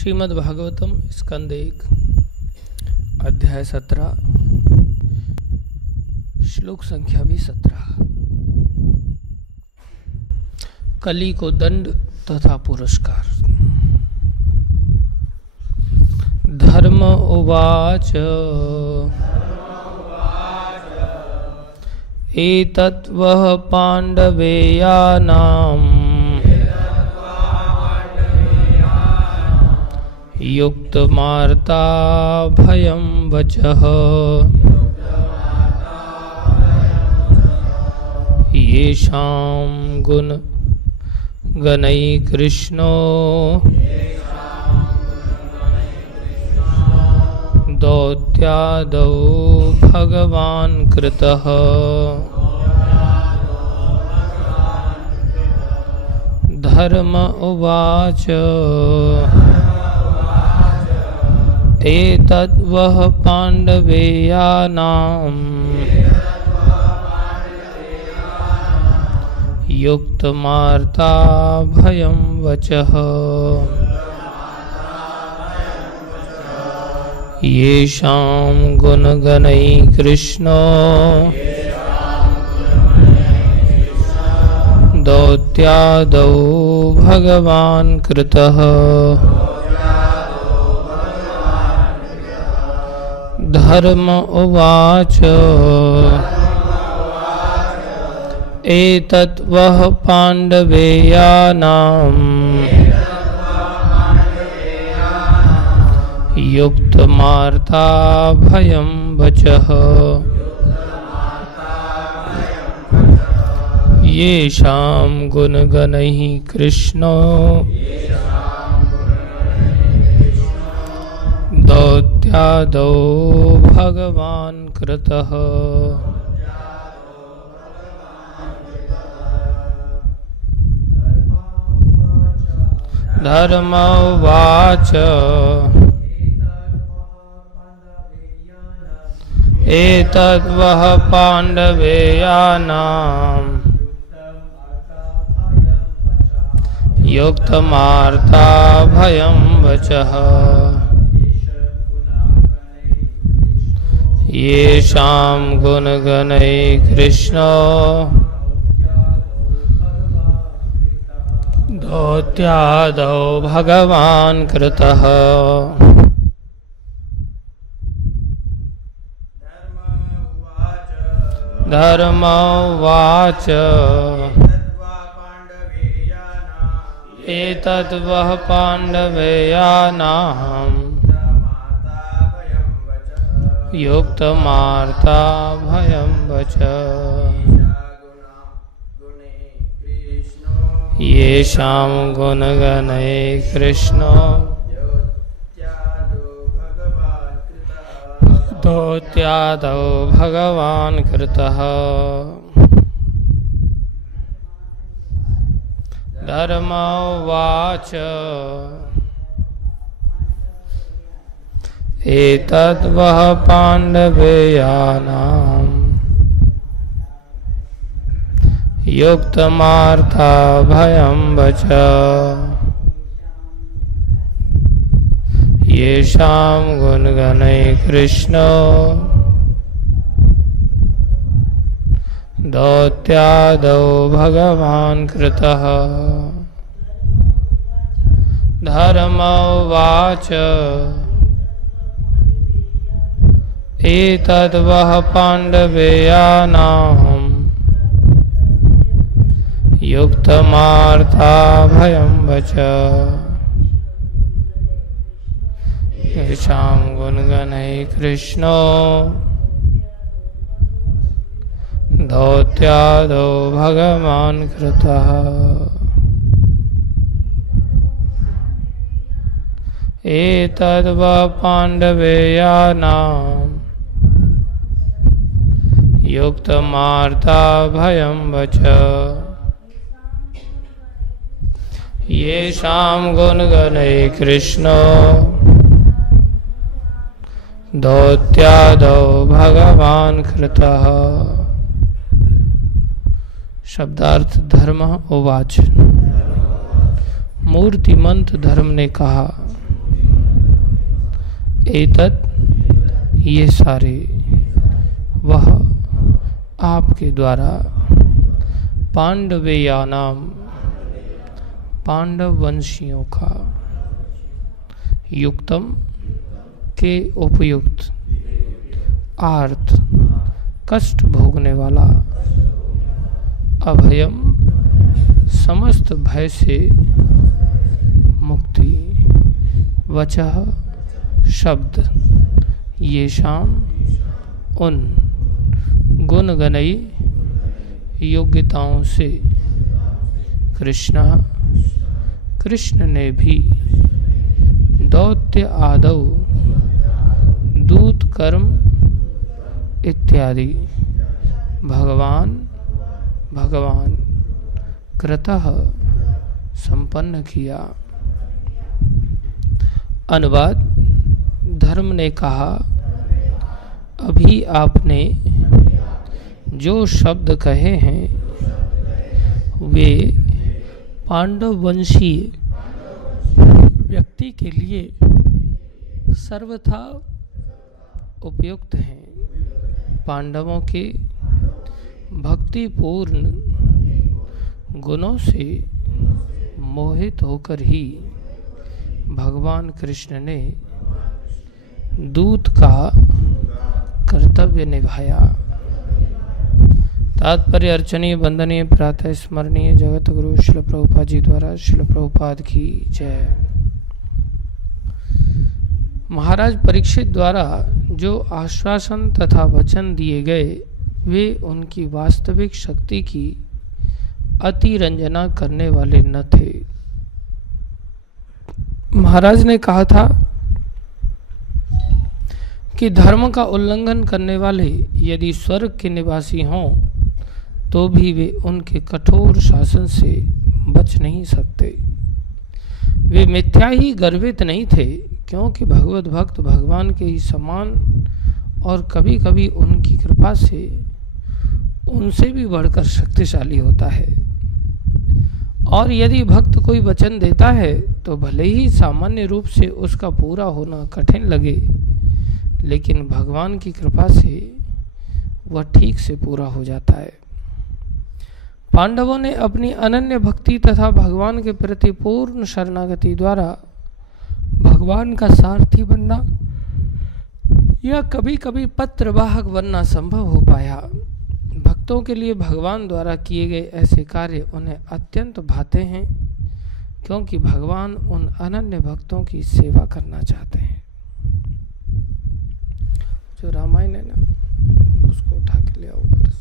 श्रीमद् भागवतम स्कंद 1 अध्याय 17 श्लोक संख्या भी 17। कली को दंड तथा पुरस्कार। धर्म उवाच एतत् वः पाण्डवेयानाम् युक्तमार्ता भयं वचः येषां गुणगणैकृष्णो दौत्यादौ भगवान् कृतः। धर्म उवाच एतद् वः पाण्डवेयानाम् युक्तमार्ता भयं वचः येषां गुणगणैकृष्णो दौत्यादौ भगवान् कृतः। धर्म उवाच एतत् वः पाण्डवेयानाम् युक्तमार्ता भयं वचः येषां गुणगणैः कृष्णो दौत्यादौ भगवान् कृतः। धर्म उवाच एतद् वः पाण्डवेयानाम् युक्तमार्ता भयं वचः येषां गुणगणैकृष्णो दौत्यादौ भगवान् कृतः। धर्म उवाच एतद् वः पाण्डवेयानाम् युक्तमार्ता भयं वचः येषां गुणगणैकृष्णो दौत्यादौ भगवान् कृतः। धर्म उवाच एतद् वः पाण्डवेयानाम् युक्तमार्ता भयं वचः येषां गुणगणैकृष्णो दौत्यादौ भगवान् कृतः। धर्म उवाच एतद् वः पाण्डवेयानाम् युक्तमार्ता भयं वचः येषां गुणगणैकृष्णो दौत्यादौ भगवान् कृतः। एतद् वः पाण्डवेयानाम् युक्तमार्ता भयं वचः येषां गुणगणैकृष्णो दौत्यादौ भगवान् कृतः। शब्दार्थ धर्म उवाच। मूर्तिमंत धर्म ने कहा, एतत् ये सारे वह आपके द्वारा पांडवेयानाम पांडव वंशियों का युक्तम के उपयुक्त आर्थ कष्ट भोगने वाला अभयम समस्त भय से मुक्ति वचः शब्द ये शाम उन गुणगणई योग्यताओं से कृष्ण ने भी दौत्य आदौ दूत कर्म इत्यादि भगवान कृतः संपन्न किया। अनुवाद। धर्म ने कहा, अभी आपने जो शब्द कहे हैं वे पांडव वंशीय व्यक्ति के लिए सर्वथा उपयुक्त हैं। पांडवों के भक्तिपूर्ण गुणों से मोहित होकर ही भगवान कृष्ण ने दूत का कर्तव्य निभाया। तात्पर्य अर्चनीय वंदनीय प्रातः स्मरणीय जगत गुरु श्रील प्रभुपाद जी द्वारा श्रील प्रभुपाद की जय। महाराज परीक्षित द्वारा जो आश्वासन तथा वचन दिए गए वे उनकी वास्तविक शक्ति की अतिरंजना करने वाले न थे। महाराज ने कहा था कि धर्म का उल्लंघन करने वाले यदि स्वर्ग के निवासी हों तो भी वे उनके कठोर शासन से बच नहीं सकते। वे मिथ्या ही गर्वित नहीं थे, क्योंकि भगवत भक्त भगवान के ही समान और कभी कभी उनकी कृपा से उनसे भी बढ़कर शक्तिशाली होता है। और यदि भक्त कोई वचन देता है तो भले ही सामान्य रूप से उसका पूरा होना कठिन लगे, लेकिन भगवान की कृपा से वह ठीक से पूरा हो जाता है। पांडवों ने अपनी अनन्य भक्ति तथा भगवान के प्रति पूर्ण शरणागति द्वारा भगवान का सारथी बनना या कभी कभी पत्रवाहक बनना संभव हो पाया। भक्तों के लिए भगवान द्वारा किए गए ऐसे कार्य उन्हें अत्यंत भाते हैं, क्योंकि भगवान उन अनन्य भक्तों की सेवा करना चाहते हैं। जो रामायण है ना, उसको उठा के ले आओ ऊपर से।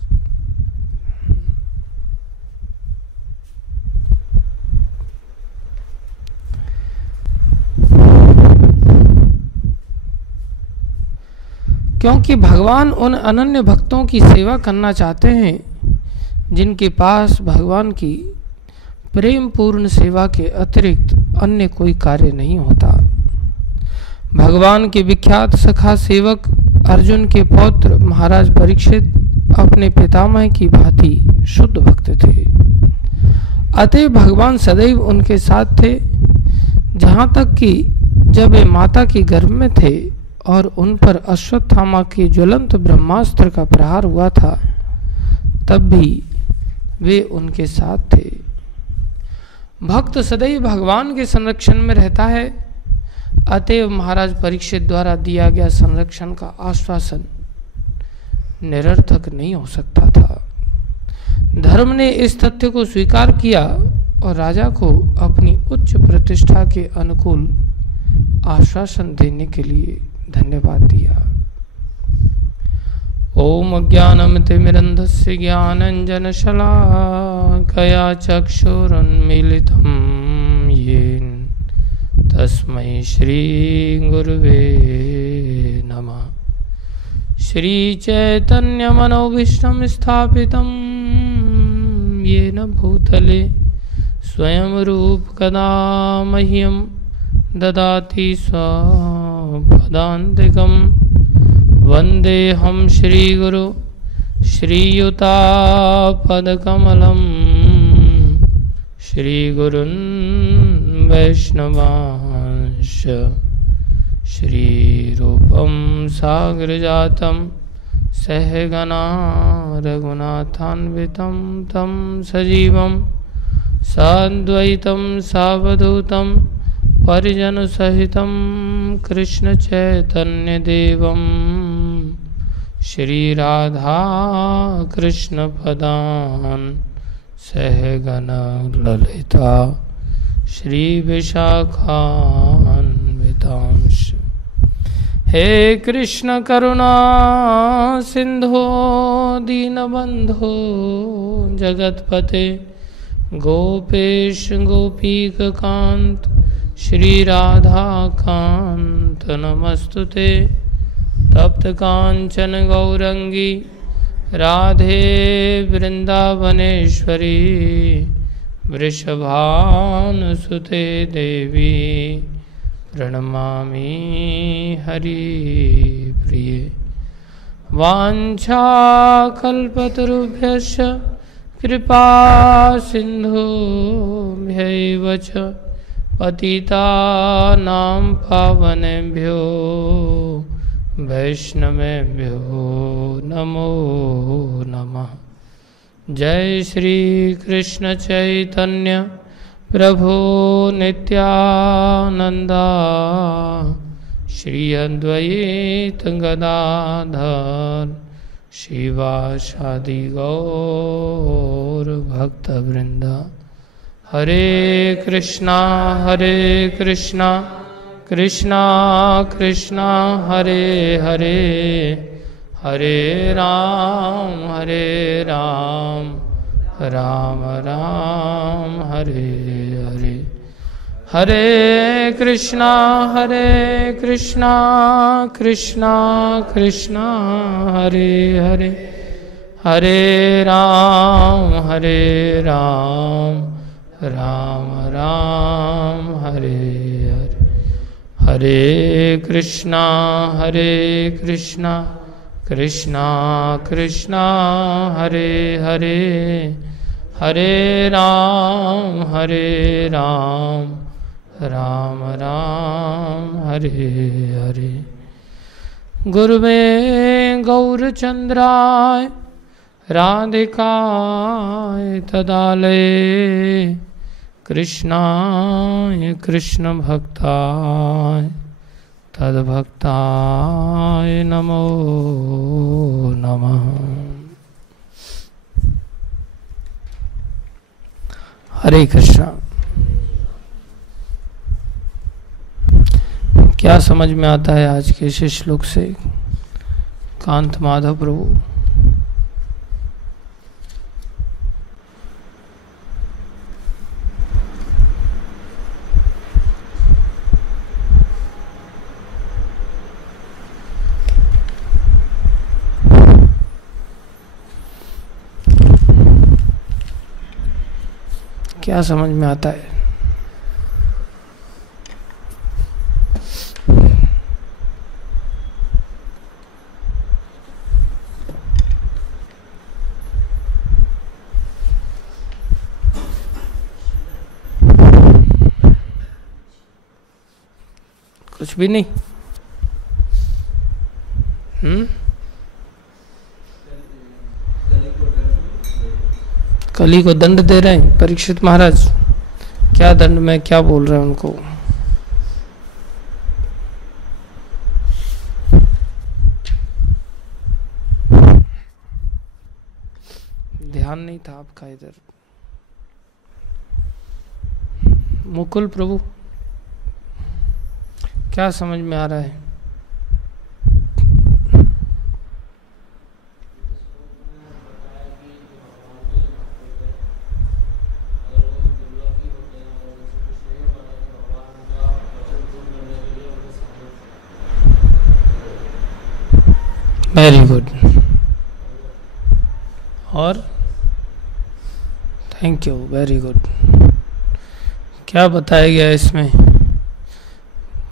क्योंकि भगवान उन अनन्य भक्तों की सेवा करना चाहते हैं जिनके पास भगवान की प्रेम पूर्ण सेवा के अतिरिक्त अन्य कोई कार्य नहीं होता। भगवान के विख्यात सखा सेवक अर्जुन के पौत्र महाराज परीक्षित अपने पितामह की भांति शुद्ध भक्त थे। अतः भगवान सदैव उनके साथ थे, जहाँ तक कि जब वे माता के गर्भ में थे और उन पर अश्वत्थामा के ज्वलंत ब्रह्मास्त्र का प्रहार हुआ था, तब भी वे उनके साथ थे। भक्त सदैव भगवान के संरक्षण में रहता है, अतएव महाराज परीक्षित द्वारा दिया गया संरक्षण का आश्वासन निरर्थक नहीं हो सकता था। धर्म ने इस तथ्य को स्वीकार किया और राजा को अपनी उच्च प्रतिष्ठा के अनुकूल आश्वासन देने के लिए धन्यवाद दिया। ओम अज्ञानमतिमिरन्धस्य ज्ञानाञ्जनशलाकया चक्षुरुन्मीलितं येन तस्मै श्रीगुरुवे नमः। श्रीचैतन्यमनोभीष्टं स्थापितं येन भूतले स्वयं रूपकदा मह्यं ददाति स्वपदान्तिकं। वन्देऽहं श्रीगुरु श्रीयुतापदकमलं श्रीगुरुन् वैष्णवांश्च श्रीरूपं साग्रजातं सहगना रघुनाथान्वितं तं सजीवं साद्वैतं सावधूतं परिजनसहितं कृष्णचैतन्यदेवं श्रीराधाकृष्णपदान् सहगना ललिता श्रीविशाखान्वितांश्च। हे कृष्ण करुणा सिंधो दीनबंधो जगतपते गोपेश गोपीकांत श्रीराधाकांत नमस्तुते। तप्त कांचन गौरंगी राधे वृंदावनेश्वरी वृषभानुसुते देवी प्रणमामि हरिप्रिये। वाञ्छाकल्पतरुभ्यश्च कृपा सिन्धुभ्यैव च पतितानां पावनेभ्यो वैष्णवेभ्यो नमो नमः। जय श्री कृष्ण चैतन्य प्रभु नित्यानंदा श्री अद्वैत गदाधर शिवासादि गौर भक्तवृंदा। हरे कृष्णा कृष्णा कृष्णा हरे हरे हरे राम राम राम हरे हरे। हरे कृष्णा कृष्णा कृष्णा हरे हरे हरे राम राम राम हरे हरे। हरे कृष्णा कृष्णा कृष्णा हरे हरे हरे राम राम राम हरे हरे। गुरुवे गौरचंद्राय राधिकाय तदालये कृष्णाय कृष्ण भक्ताय तद्भक्ताय नमो नमः। हरे कृष्णा। क्या समझ में आता है आज के इस श्लोक से? कांत माधव प्रभु क्या समझ में आता है? कुछ भी नहीं। कली को दंड दे रहे हैं परीक्षित महाराज। क्या दंड में क्या बोल रहे हैं उनको? ध्यान नहीं था आपका इधर। मुकुल प्रभु क्या समझ में आ रहा है? Very good. और थैंक यू, वेरी गुड। क्या बताया गया इसमें?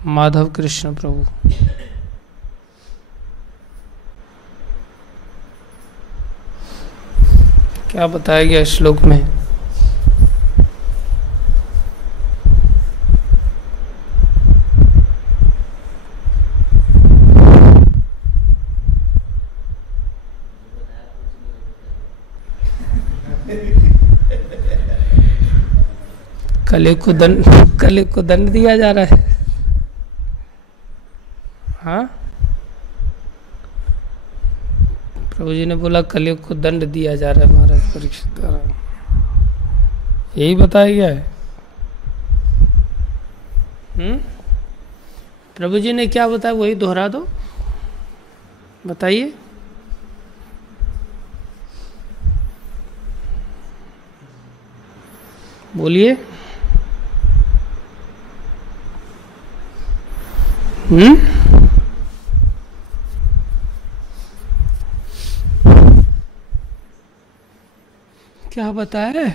माधव कृष्ण प्रभु क्या बताया गया श्लोक में? कलयुग को दंड दिया जा रहा है। हाँ, प्रभु जी ने बोला कलयुग को दंड दिया जा रहा है महाराज परीक्षित द्वारा, यही बताया गया है। प्रभु जी ने क्या बताया वही दोहरा दो, बताइए। बोलिए। क्या बताया है?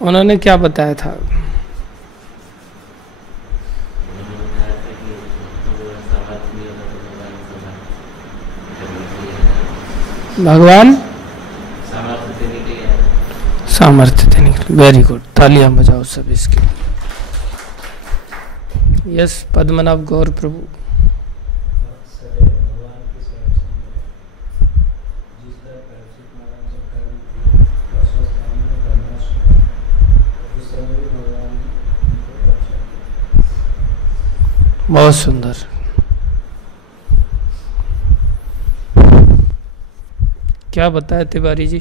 उन्होंने क्या बताया था? भगवान सामर्थ्य देने के लिए। वेरी गुड, तालियां बजाओ सब इसके लिए। यस पद्मनाभ गौर प्रभु। बहुत सुंदर। क्या बताया तिवारी जी?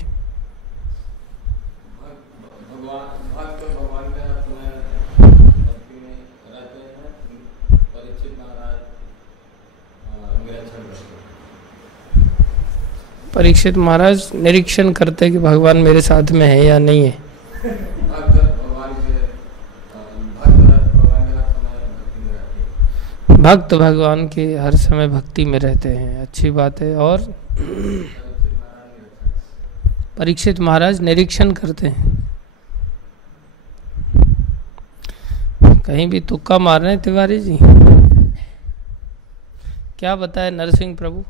परीक्षित महाराज निरीक्षण करते कि भगवान मेरे साथ में है या नहीं है। भक्त भगवान के हर समय भक्ति में रहते हैं, अच्छी बात है। और परीक्षित महाराज निरीक्षण करते हैं, कहीं भी तुक्का मार रहे हैं तिवारी जी। क्या बताए नरसिंह प्रभु?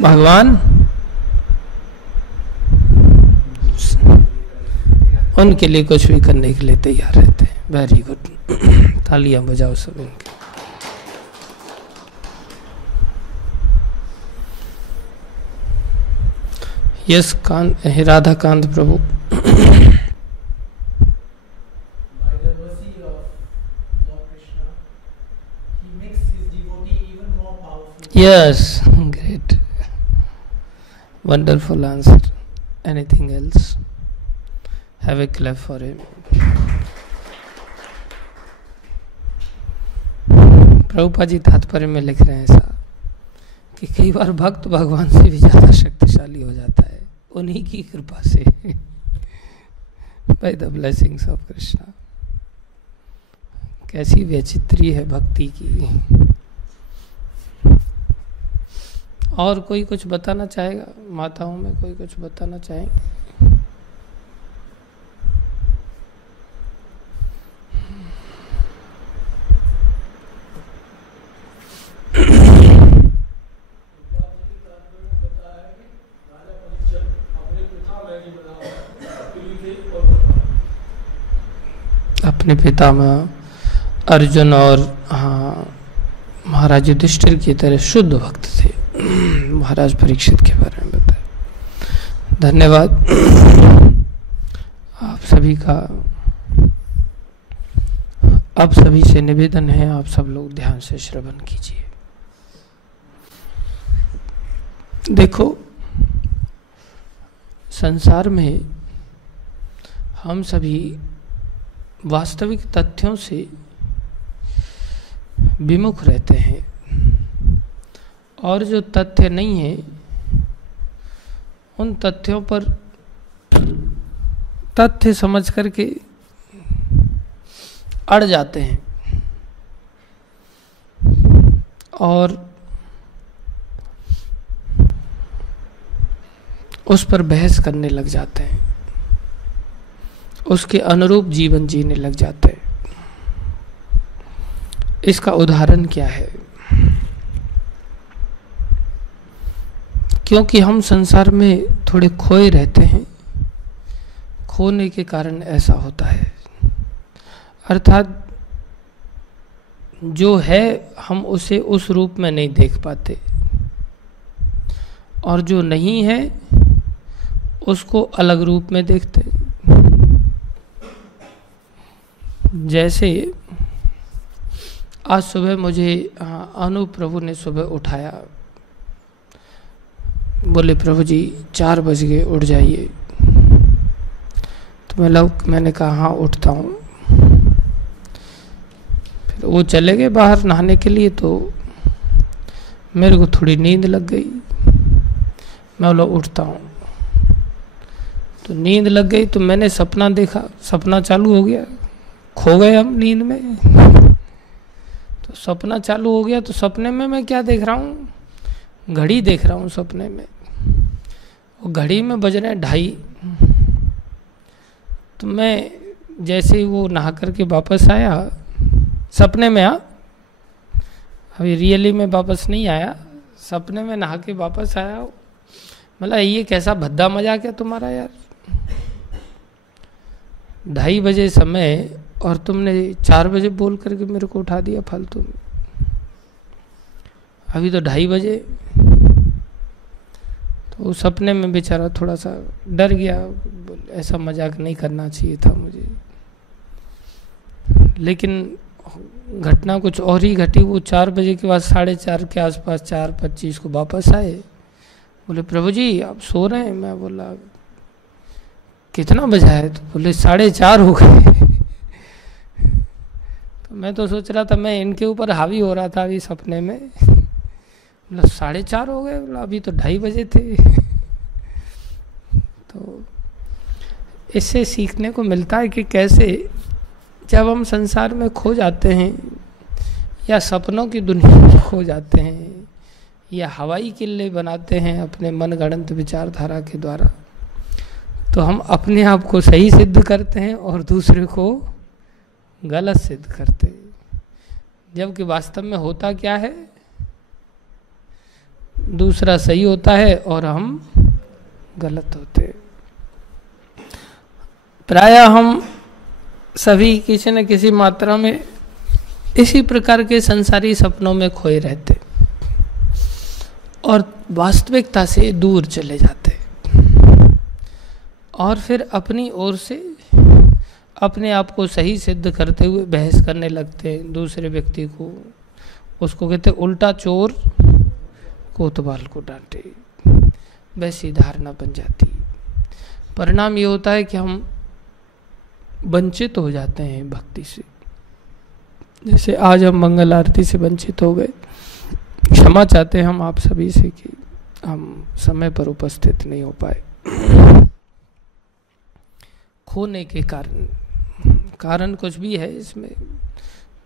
भगवान उनके लिए कुछ भी करने के लिए तैयार रहते हैं। वेरी गुड, तालियां बजाओ सब इनके। Yes Kant, Radha Kant Prabhu. Yes great, wonderful answer. Anything else? Have a clap for him. Prabhupada ji तात्पर्य में लिख रहे हैं ऐसा कि कई बार भक्त भगवान से भी ज्यादा शक्तिशाली हो जाता है उन्हीं की कृपा से, by the blessings of Krishna। कैसी वैचित्री है भक्ति की। और कोई कुछ बताना चाहेगा? माताओं में कोई कुछ बताना चाहेंगे? अपने पिता में अर्जुन और हाँ महाराज युधिष्ठिर की तरह शुद्ध भक्त थे। महाराज परीक्षित के बारे में बताया। धन्यवाद आप सभी का। आप सभी से निवेदन है, आप सब लोग ध्यान से श्रवण कीजिए। देखो, संसार में हम सभी वास्तविक तथ्यों से विमुख रहते हैं और जो तथ्य नहीं है उन तथ्यों पर तथ्य समझ करके अड़ जाते हैं और उस पर बहस करने लग जाते हैं, उसके अनुरूप जीवन जीने लग जाते हैं। इसका उदाहरण क्या है? क्योंकि हम संसार में थोड़े खोए रहते हैं, खोने के कारण ऐसा होता है। अर्थात जो है हम उसे उस रूप में नहीं देख पाते, और जो नहीं है उसको अलग रूप में देखते। जैसे आज सुबह मुझे अनु प्रभु ने सुबह उठाया, बोले प्रभु जी 4 बज गए, उठ जाइए। तो मैंने कहा हाँ उठता हूँ। फिर वो चले गए बाहर नहाने के लिए, तो मेरे को थोड़ी नींद लग गई। मैं बोला उठता हूँ, तो नींद लग गई। तो मैंने सपना देखा, सपना चालू हो गया, खो गए हम नींद में। तो सपना चालू हो गया, तो सपने में मैं क्या देख रहा हूँ? घड़ी देख रहा हूँ सपने में। वो घड़ी में बज रहे हैं 2:30। तो मैं जैसे ही वो नहा करके वापस आया, सपने में अभी रियली में वापस नहीं आया, सपने में नहा के वापस आया। मतलब ये कैसा भद्दा मजाक है तुम्हारा यार, 2:30 बजे समय और तुमने 4 बजे बोल करके मेरे को उठा दिया फालतू में। अभी तो 2:30 बजे। तो उस सपने में बेचारा थोड़ा सा डर गया, ऐसा मजाक नहीं करना चाहिए था मुझे। लेकिन घटना कुछ और ही घटी। वो 4 बजे के बाद 4:30 के आसपास 4:25 को वापस आए। बोले प्रभु जी आप सो रहे हैं? मैं बोला कितना बजा है? तो बोले 4:30 हो गए। तो मैं तो सोच रहा था मैं इनके ऊपर हावी हो रहा था अभी सपने में। बोला 4:30 हो गए? बोला अभी तो 2:30 बजे थे। तो इससे सीखने को मिलता है कि कैसे जब हम संसार में खो जाते हैं या सपनों की दुनिया में खो जाते हैं या हवाई किले बनाते हैं अपने मनगढ़ंत विचारधारा के द्वारा, तो हम अपने आप को सही सिद्ध करते हैं और दूसरे को गलत सिद्ध करते हैं। जबकि वास्तव में होता क्या है? दूसरा सही होता है और हम गलत होते हैं। प्रायः हम सभी किसी न किसी मात्रा में इसी प्रकार के संसारी सपनों में खोए रहते और वास्तविकता से दूर चले जाते, और फिर अपनी ओर से अपने आप को सही सिद्ध करते हुए बहस करने लगते हैं दूसरे व्यक्ति को। उसको कहते उल्टा चोर कोतवाल को डांटे, वैसी धारणा बन जाती। परिणाम ये होता है कि हम वंचित हो जाते हैं भक्ति से। जैसे आज हम मंगल आरती से वंचित हो गए। क्षमा चाहते हैं हम आप सभी से कि हम समय पर उपस्थित नहीं हो पाए। खोने के कारण कुछ भी है, इसमें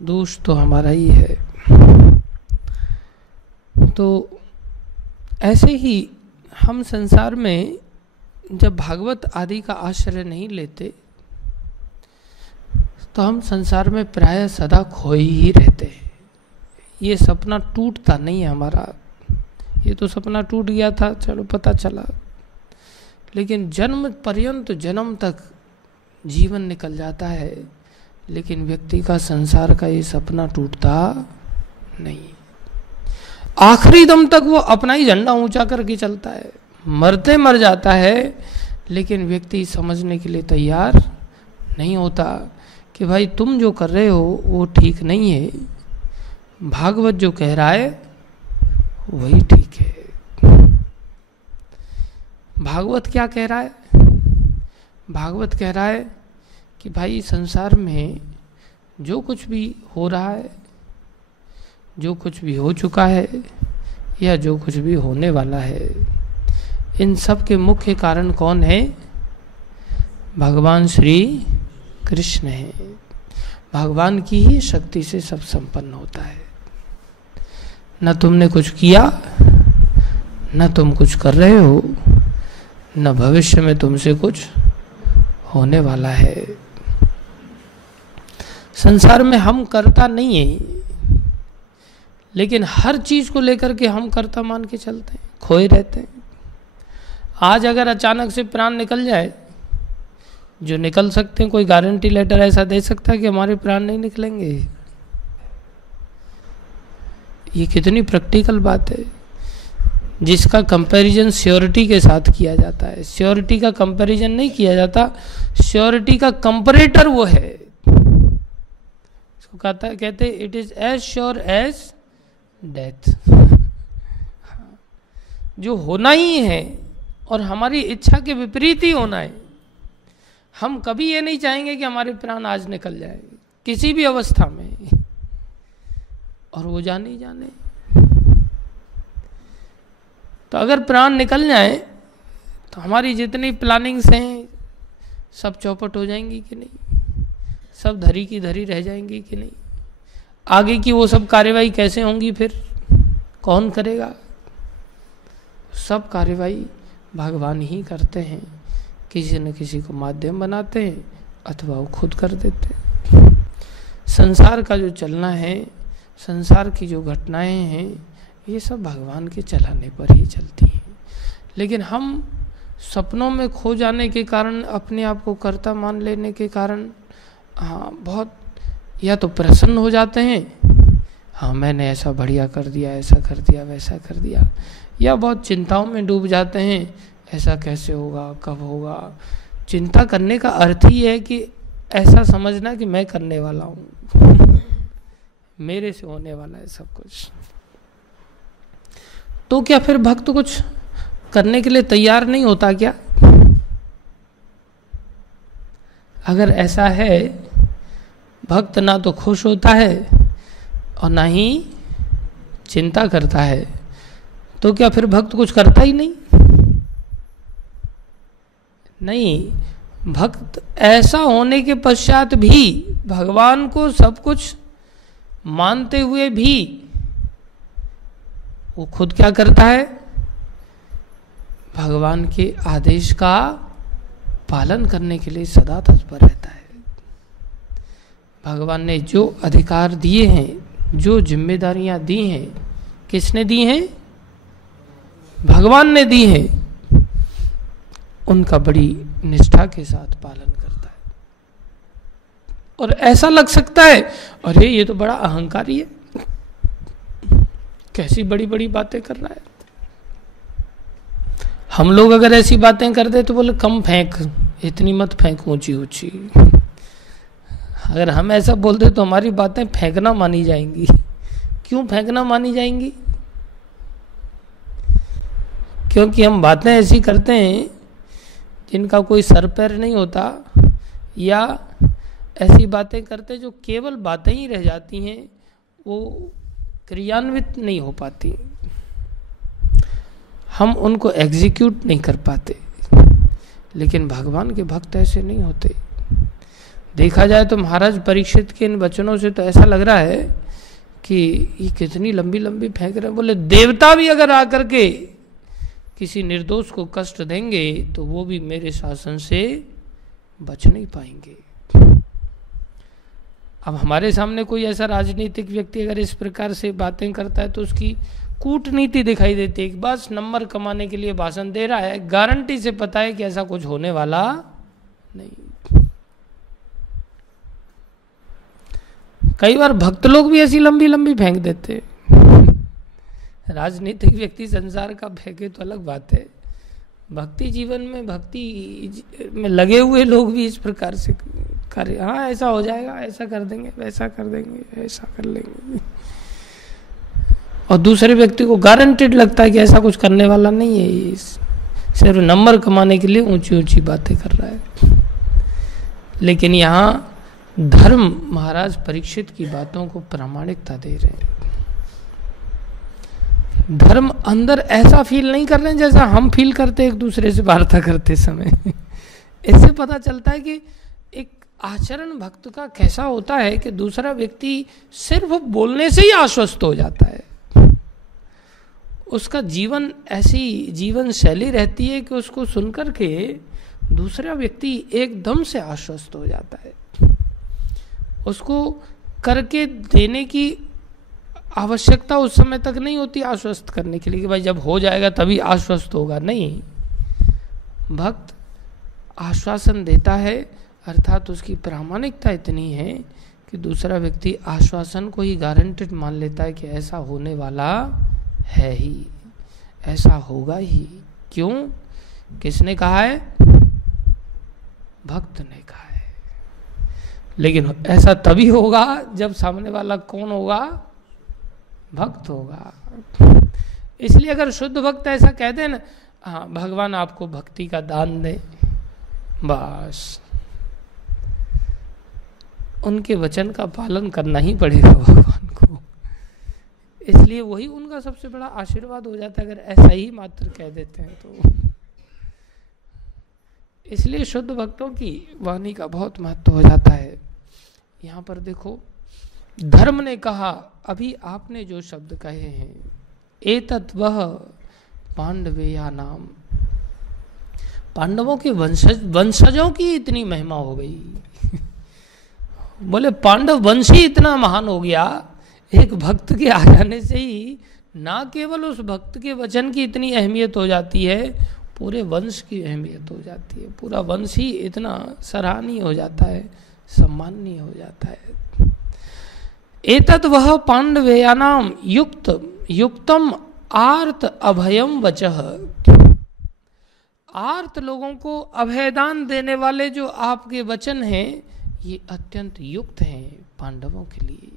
दोष तो हमारा ही है। तो ऐसे ही हम संसार में जब भागवत आदि का आश्रय नहीं लेते तो हम संसार में प्रायः सदा खोए ही रहते हैं। ये सपना टूटता नहीं है हमारा। ये तो सपना टूट गया था, चलो पता चला, लेकिन जन्म पर्यंत, जन्म तक जीवन निकल जाता है, लेकिन व्यक्ति का संसार का ये सपना टूटता नहीं। आखिरी दम तक वो अपना ही झंडा ऊंचा करके चलता है, मरते मर जाता है, लेकिन व्यक्ति समझने के लिए तैयार नहीं होता कि भाई तुम जो कर रहे हो वो ठीक नहीं है, भागवत जो कह रहा है वही ठीक है। भागवत क्या कह रहा है? भागवत कह रहा है कि भाई संसार में जो कुछ भी हो रहा है, जो कुछ भी हो चुका है या जो कुछ भी होने वाला है, इन सब के मुख्य कारण कौन है? भगवान श्री कृष्ण है। भगवान की ही शक्ति से सब संपन्न होता है। न तुमने कुछ किया, न तुम कुछ कर रहे हो, न भविष्य में तुमसे कुछ होने वाला है। संसार में हम करता नहीं है, लेकिन हर चीज को लेकर के हम कर्ता मान के चलते हैं, खोए रहते हैं। आज अगर अचानक से प्राण निकल जाए, जो निकल सकते हैं, कोई गारंटी लेटर ऐसा दे सकता है कि हमारे प्राण नहीं निकलेंगे? ये कितनी प्रैक्टिकल बात है, जिसका कंपैरिजन श्योरिटी के साथ किया जाता है। श्योरिटी का कंपैरिजन नहीं किया जाता, श्योरिटी का कंपैरेटर वो है। इसको कहते it is as sure as death. जो होना ही है और हमारी इच्छा के विपरीत ही होना है। हम कभी ये नहीं चाहेंगे कि हमारे प्राण आज निकल जाए, किसी भी अवस्था में, और वो जाने ही जाने। तो अगर प्राण निकल जाए तो हमारी जितनी प्लानिंग्स हैं सब चौपट हो जाएंगी कि नहीं? सब धरी की धरी रह जाएंगी कि नहीं? आगे की वो सब कार्यवाही कैसे होंगी फिर? कौन करेगा? सब कार्यवाही भगवान ही करते हैं। किसी न किसी को माध्यम बनाते हैं अथवा वो खुद कर देते हैं। संसार का जो चलना है, संसार की जो घटनाएं हैं, ये सब भगवान के चलाने पर ही चलती हैं। लेकिन हम सपनों में खो जाने के कारण, अपने आप को कर्ता मान लेने के कारण बहुत या तो प्रसन्न हो जाते हैं, हाँ मैंने ऐसा बढ़िया कर दिया, ऐसा कर दिया, वैसा कर दिया, या बहुत चिंताओं में डूब जाते हैं, ऐसा कैसे होगा, कब होगा। चिंता करने का अर्थ ही है कि ऐसा समझना कि मैं करने वाला हूँ, मेरे से होने वाला है सब कुछ। तो क्या फिर भक्त कुछ करने के लिए तैयार नहीं होता क्या? अगर ऐसा है, भक्त ना तो खुश होता है और ना ही चिंता करता है, तो क्या फिर भक्त कुछ करता ही नहीं? नहीं, भक्त ऐसा होने के पश्चात भी, भगवान को सब कुछ मानते हुए भी, वो खुद क्या करता है? भगवान के आदेश का पालन करने के लिए सदा तत्पर रहता है। भगवान ने जो अधिकार दिए हैं, जो जिम्मेदारियां दी हैं, किसने दी हैं? भगवान ने दी हैं। उनका बड़ी निष्ठा के साथ पालन करता है। और ऐसा लग सकता है, अरे ये तो बड़ा अहंकारी है, कैसी बड़ी बड़ी बातें कर रहा है। हम लोग अगर ऐसी बातें कर दे तो बोले कम फेंक, इतनी मत फेंक ऊंची ऊंची। अगर हम ऐसा बोल दे तो हमारी बातें फेंकना मानी जाएंगी। क्यों फेंकना मानी जाएंगी? क्योंकि हम बातें ऐसी करते हैं जिनका कोई सर पैर नहीं होता, या ऐसी बातें करते जो केवल बातें ही रह जाती हैं, वो क्रियान्वित नहीं हो पाती, हम उनको एग्जीक्यूट नहीं कर पाते। लेकिन भगवान के भक्त ऐसे नहीं होते। देखा जाए तो महाराज परीक्षित के इन वचनों से तो ऐसा लग रहा है कि ये कितनी लंबी लंबी फेंक रहे हैं। बोले देवता भी अगर आकर के किसी निर्दोष को कष्ट देंगे तो वो भी मेरे शासन से बच नहीं पाएंगे। अब हमारे सामने कोई ऐसा राजनीतिक व्यक्ति अगर इस प्रकार से बातें करता है तो उसकी कूटनीति दिखाई देती है। बस नंबर कमाने के लिए भाषण दे रहा है, गारंटी से पता है कि ऐसा कुछ होने वाला नहीं। कई बार भक्त लोग भी ऐसी लंबी लंबी फेंक देते। राजनीतिक व्यक्ति संसार का फेंके तो अलग बात है, भक्ति जीवन में, भक्ति में लगे हुए लोग भी इस प्रकार से करे, हाँ ऐसा हो जाएगा, ऐसा कर देंगे, वैसा कर देंगे, ऐसा कर लेंगे, और दूसरे व्यक्ति को गारंटेड लगता है कि ऐसा कुछ करने वाला नहीं है, ये सिर्फ नंबर कमाने के लिए ऊंची ऊंची बातें कर रहा है। लेकिन यहाँ धर्म महाराज परीक्षित की बातों को प्रामाणिकता दे रहे हैं। धर्म अंदर ऐसा फील नहीं कर रहे हैं जैसा हम फील करते एक दूसरे से वार्ता करते समय। इससे पता चलता है कि एक आचरण भक्त का कैसा होता है कि दूसरा व्यक्ति सिर्फ बोलने से ही आश्वस्त हो जाता है। उसका जीवन, ऐसी जीवन शैली रहती है कि उसको सुनकर के दूसरा व्यक्ति एकदम से आश्वस्त हो जाता है। उसको करके देने की आवश्यकता उस समय तक नहीं होती आश्वस्त करने के लिए कि भाई जब हो जाएगा तभी आश्वस्त होगा, नहीं। भक्त आश्वासन देता है, अर्थात उसकी प्रामाणिकता इतनी है कि दूसरा व्यक्ति आश्वासन को ही गारंटेड मान लेता है कि ऐसा होने वाला है ही, ऐसा होगा ही। क्यों? किसने कहा है? भक्त ने कहा है। लेकिन ऐसा तभी होगा जब सामने वाला कौन होगा? भक्त होगा। इसलिए अगर शुद्ध भक्त ऐसा कह दे ना, हाँ भगवान आपको भक्ति का दान दे, बस उनके वचन का पालन करना ही पड़ेगा भगवान को। इसलिए वही उनका सबसे बड़ा आशीर्वाद हो जाता है अगर ऐसा ही मात्र कह देते हैं तो। इसलिए शुद्ध भक्तों की वाणी का बहुत महत्व हो जाता है। यहाँ पर देखो, धर्म ने कहा, अभी आपने जो शब्द कहे हैं, एतत् वह पांडवेया नाम, पांडवों के वंशजों की इतनी महिमा हो गई। बोले पांडव वंश ही इतना महान हो गया, एक भक्त के आ जाने से ही ना केवल उस भक्त के वचन की इतनी अहमियत हो जाती है, पूरे वंश की अहमियत हो जाती है। पूरा वंश ही इतना सराहनीय हो जाता है, सम्माननीय हो जाता है। एतत् वह पांडवेयानाम युक्तम आर्त अभयम वचः, आर्त लोगों को अभयदान देने वाले जो आपके वचन हैं ये अत्यंत युक्त हैं पांडवों के लिए,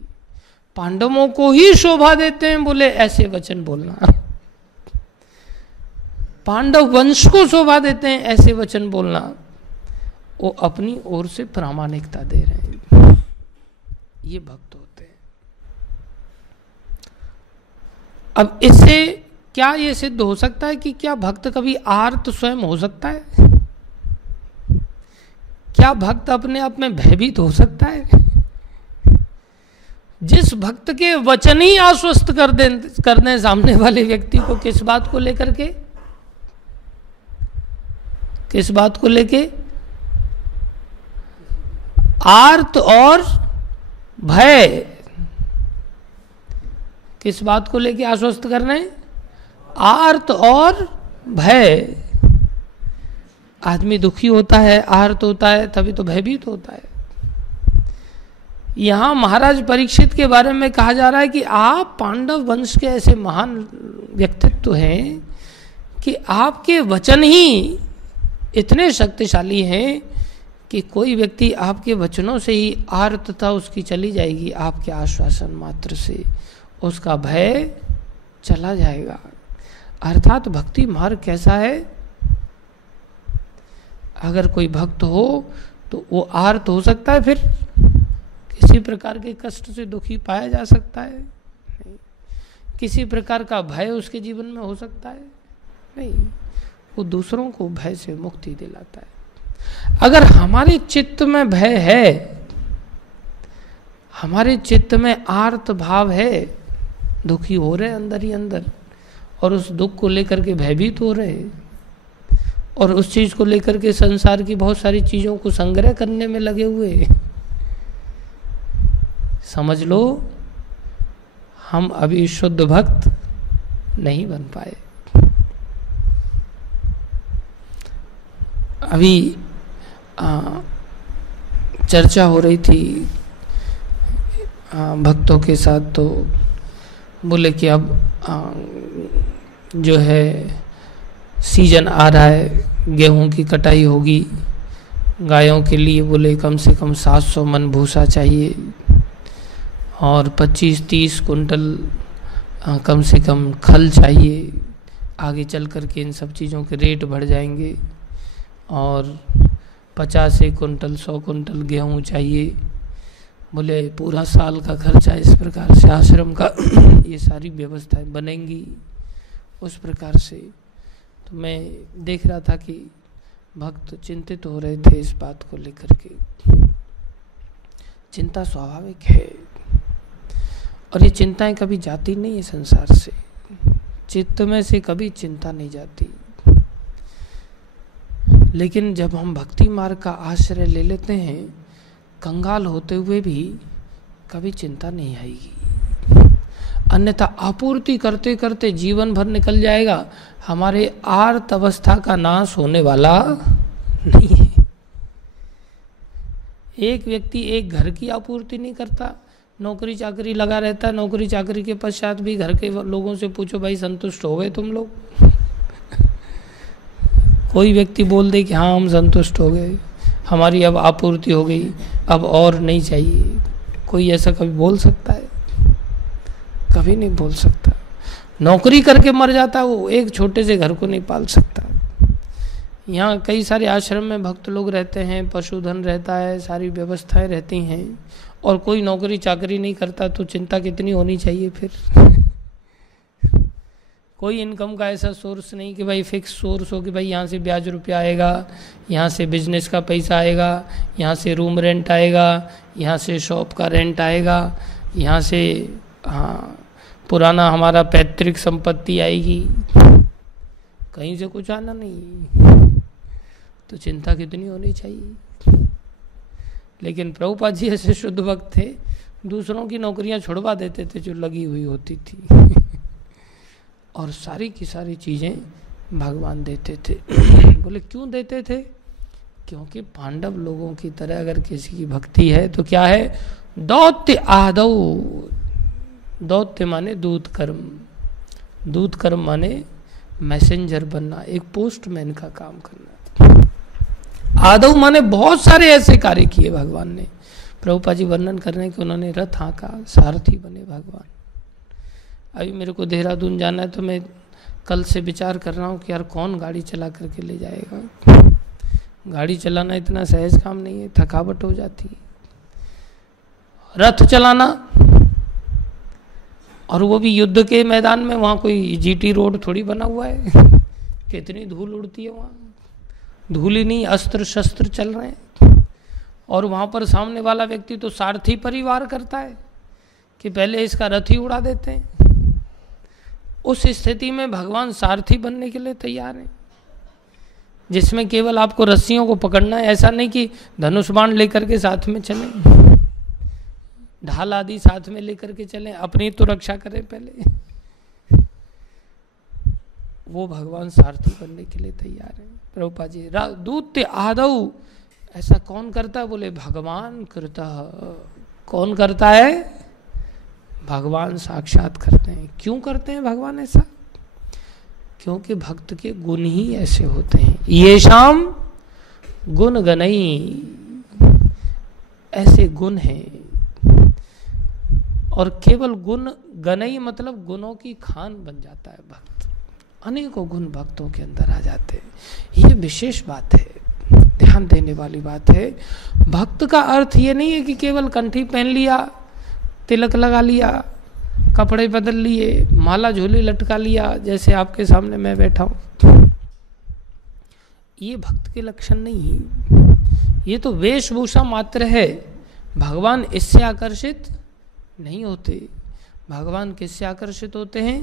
पांडवों को ही शोभा देते हैं। बोले ऐसे वचन बोलना, पांडव वंश को शोभा देते हैं ऐसे वचन बोलना, वो अपनी ओर से प्रामाणिकता दे रहे हैं। ये भक्त होते हैं। अब इससे क्या ये सिद्ध हो सकता है कि क्या भक्त कभी आर्त स्वयं हो सकता है? क्या भक्त अपने आप में भयभीत हो सकता है? जिस भक्त के वचन ही आश्वस्त कर दें सामने वाले व्यक्ति को, किस बात को लेकर के? किस बात को लेके? आर्त और भय। किस बात को लेके आश्वस्त कर रहे हैं? आर्त और भय। आदमी दुखी होता है, आर्त होता है, तभी तो भयभीत होता है। यहां महाराज परीक्षित के बारे में कहा जा रहा है कि आप पांडव वंश के ऐसे महान व्यक्तित्व हैं कि आपके वचन ही इतने शक्तिशाली हैं कि कोई व्यक्ति आपके वचनों से ही आर्तता उसकी चली जाएगी, आपके आश्वासन मात्र से उसका भय चला जाएगा। अर्थात भक्ति मार्ग कैसा है? अगर कोई भक्त हो तो वो आर्त हो सकता है, फिर किसी प्रकार के कष्ट से दुखी पाया जा सकता है? नहीं। किसी प्रकार का भय उसके जीवन में हो सकता है? नहीं। वो दूसरों को भय से मुक्ति दिलाता है। अगर हमारे चित्त में भय है, हमारे चित्त में आर्त भाव है, दुखी हो रहे अंदर ही अंदर, और उस दुख को लेकर के भयभीत हो रहे, और उस चीज को लेकर के संसार की बहुत सारी चीजों को संग्रह करने में लगे हुए, समझ लो हम अभी शुद्ध भक्त नहीं बन पाए। अभी चर्चा हो रही थी भक्तों के साथ, तो बोले कि अब जो है सीजन आ रहा है, गेहूं की कटाई होगी, गायों के लिए बोले कम से कम 700 मन भूसा चाहिए और 25-30 कुंटल कम से कम खल चाहिए। आगे चल कर के इन सब चीज़ों के रेट बढ़ जाएंगे और 50 कुंटल 100 कुंटल गेहूं चाहिए। बोले पूरा साल का खर्चा इस प्रकार से आश्रम का ये सारी व्यवस्थाएं बनेंगी उस प्रकार से। तो मैं देख रहा था कि भक्त चिंतित हो रहे थे इस बात को लेकर के। चिंता स्वाभाविक है और ये चिंताएं कभी जाती नहीं है संसार से, चित्त में से कभी चिंता नहीं जाती। लेकिन जब हम भक्ति मार्ग का आश्रय ले लेते हैं, कंगाल होते हुए भी कभी चिंता नहीं आएगी। अन्यथा आपूर्ति करते करते जीवन भर निकल जाएगा, हमारे आर्त अवस्था का नाश होने वाला नहीं है। एक व्यक्ति एक घर की आपूर्ति नहीं करता, नौकरी चाकरी लगा रहता है, नौकरी चाकरी के पश्चात भी घर के लोगों से पूछो भाई संतुष्ट हो गए तुम लोग? कोई व्यक्ति बोल दे कि हाँ हम संतुष्ट हो गए, हमारी अब आपूर्ति हो गई, अब और नहीं चाहिए, कोई ऐसा कभी बोल सकता है? कभी नहीं बोल सकता। नौकरी करके मर जाता है वो, एक छोटे से घर को नहीं पाल सकता। यहाँ कई सारे आश्रम में भक्त लोग रहते हैं, पशुधन रहता है, सारी व्यवस्थाएं रहती हैं, और कोई नौकरी चाकरी नहीं करता, तो चिंता कितनी होनी चाहिए फिर? कोई इनकम का ऐसा सोर्स नहीं कि भाई फिक्स सोर्स हो कि भाई यहाँ से ब्याज रुपया आएगा, यहाँ से बिजनेस का पैसा आएगा, यहाँ से रूम रेंट आएगा, यहाँ से शॉप का रेंट आएगा, यहाँ से हाँ पुराना हमारा पैतृक संपत्ति आएगी, कहीं से कुछ आना नहीं, तो चिंता कितनी होनी चाहिए। लेकिन प्रभुपाद जी ऐसे शुद्ध भक्त थे, दूसरों की नौकरियां छुड़वा देते थे जो लगी हुई होती थी और सारी की सारी चीजें भगवान देते थे। बोले क्यों देते थे? क्योंकि पांडव लोगों की तरह अगर किसी की भक्ति है तो क्या है? दौत्य आदौ, दौत्य माने दूत कर्म, दूत कर्म माने मैसेंजर बनना, एक पोस्टमैन का काम करना। आदौ माने बहुत सारे ऐसे कार्य किए भगवान ने। प्रभुपाद जी वर्णन कर रहे हैं कि उन्होंने रथ हाँका, सारथी बने भगवान। अभी मेरे को देहरादून जाना है तो मैं कल से विचार कर रहा हूँ कि यार कौन गाड़ी चला करके ले जाएगा। गाड़ी चलाना इतना सहज काम नहीं है, थकावट हो जाती है। रथ चलाना, और वो भी युद्ध के मैदान में, वहाँ कोई जीटी रोड थोड़ी बना हुआ है। कितनी धूल उड़ती है वहाँ, धूल ही नहीं, अस्त्र शस्त्र चल रहे हैं। और वहाँ पर सामने वाला व्यक्ति तो सारथी पर ही वार करता है कि पहले इसका रथ ही उड़ा देते हैं। उस स्थिति में भगवान सारथी बनने के लिए तैयार हैं, जिसमें केवल आपको रस्सियों को पकड़ना है। ऐसा नहीं कि धनुष बाण लेकर के साथ में चलें, ढाल आदि साथ में लेकर के चलें, अपनी तो रक्षा करें पहले। वो भगवान सारथी बनने के लिए तैयार है। प्रभुपाद जी दूत्य आदौ, ऐसा कौन करता है? बोले भगवान करता। कौन करता है? भगवान साक्षात करते हैं। क्यों करते हैं भगवान ऐसा? क्योंकि भक्त के गुण ही ऐसे होते हैं। ये शाम गुण गनई, ऐसे गुण हैं। और केवल गुण गनई मतलब गुणों की खान बन जाता है भक्त, अनेकों गुण भक्तों के अंदर आ जाते हैं। ये विशेष बात है, ध्यान देने वाली बात है। भक्त का अर्थ ये नहीं है कि केवल कंठी पहन लिया, तिलक लगा लिया, कपड़े बदल लिए, माला झोली लटका लिया, जैसे आपके सामने मैं बैठा हूं। ये भक्त के लक्षण नहीं है, ये तो वेशभूषा मात्र है। भगवान इससे आकर्षित नहीं होते। भगवान किससे आकर्षित होते हैं?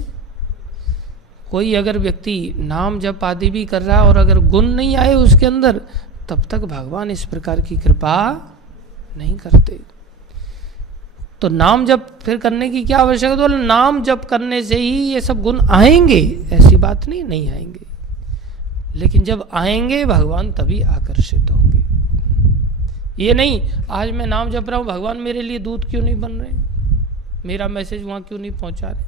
कोई अगर व्यक्ति नाम जप आदि भी कर रहा है और अगर गुण नहीं आए उसके अंदर, तब तक भगवान इस प्रकार की कृपा नहीं करते। तो नाम जप फिर करने की क्या आवश्यकता? तो नाम जप करने से ही ये सब गुण आएंगे, ऐसी बात नहीं, नहीं आएंगे। लेकिन जब आएंगे भगवान तभी आकर्षित होंगे। ये नहीं आज मैं नाम जप रहा हूं, भगवान मेरे लिए दूत क्यों नहीं बन रहे, मेरा मैसेज वहां क्यों नहीं पहुंचा रहे।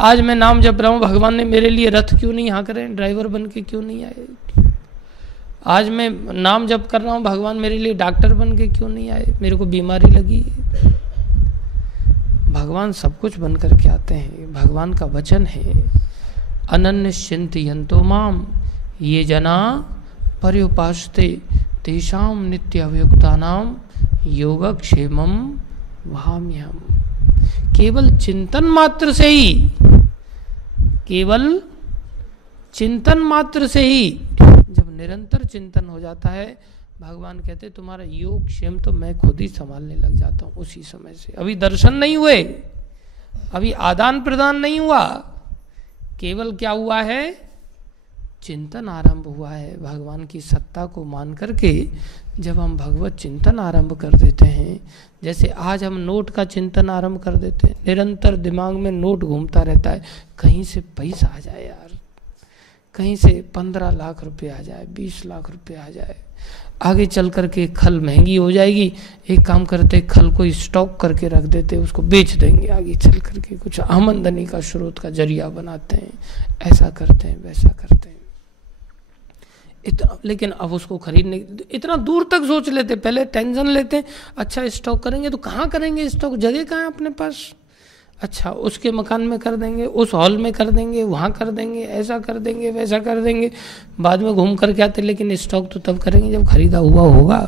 आज मैं नाम जप रहा हूं, भगवान ने मेरे लिए रथ क्यों नहीं हाँक रहे, ड्राइवर बन के क्यों नहीं आए। आज मैं नाम जप कर रहा हूं, भगवान मेरे लिए डॉक्टर बन के क्यों नहीं आए, मेरे को बीमारी लगी है। भगवान सब कुछ बन करके आते हैं। भगवान का वचन है, अनन्य चिंतयन्तो माम ये जना पर्युपासते तेषाम नित्य अवयुक्तानाम योगक्षेमम वहाम्यहम्। केवल चिंतन मात्र से ही, केवल चिंतन मात्र से ही जब निरंतर चिंतन हो जाता है, भगवान कहते तुम्हारा योग क्षेम तो मैं खुद ही संभालने लग जाता हूं उसी समय से। अभी दर्शन नहीं हुए, अभी आदान प्रदान नहीं हुआ, केवल क्या हुआ है? चिंतन आरंभ हुआ है भगवान की सत्ता को मान करके। जब हम भगवत चिंतन आरंभ कर देते हैं, जैसे आज हम नोट का चिंतन आरंभ कर देते हैं, निरंतर दिमाग में नोट घूमता रहता है, कहीं से पैसा आ जाए यार, कहीं से 15 लाख रुपए आ जाए, 20 लाख रुपए आ जाए, आगे चल करके खल महंगी हो जाएगी। एक काम करते, खल को स्टॉक करके रख देते, उसको बेच देंगे, आगे चल करके कुछ आमदनी का स्रोत का जरिया बनाते हैं, ऐसा करते हैं वैसा करते हैं इतना। लेकिन अब उसको खरीदने इतना दूर तक सोच लेते, पहले टेंशन लेते हैं, अच्छा स्टॉक करेंगे तो कहाँ करेंगे स्टॉक, जगह कहाँ है अपने पास, अच्छा उसके मकान में कर देंगे, उस हॉल में कर देंगे, वहाँ कर देंगे, ऐसा कर देंगे वैसा कर देंगे, बाद में घूम करके आते। लेकिन स्टॉक तो तब करेंगे जब खरीदा हुआ होगा,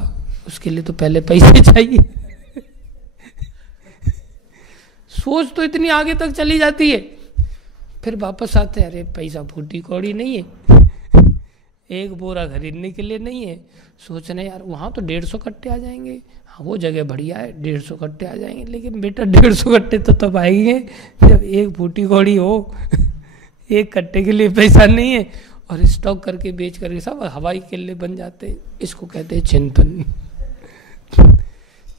उसके लिए तो पहले पैसे चाहिए। सोच तो इतनी आगे तक चली जाती है, फिर वापस आते हैं, अरे पैसा फूटी कौड़ी नहीं है, एक बोरा खरीदने के लिए नहीं है। सोचने यार वहाँ तो 150 कट्टे आ जाएंगे, हाँ वो जगह बढ़िया है, 150 कट्टे आ जाएंगे। लेकिन बेटा 150 कट्टे तो तब आएंगे जब एक फूटी कौड़ी हो, एक कट्टे के लिए पैसा नहीं है, और स्टॉक करके बेच करके सब हवाई किल्ले बन जाते हैं। इसको कहते हैं चिंतन।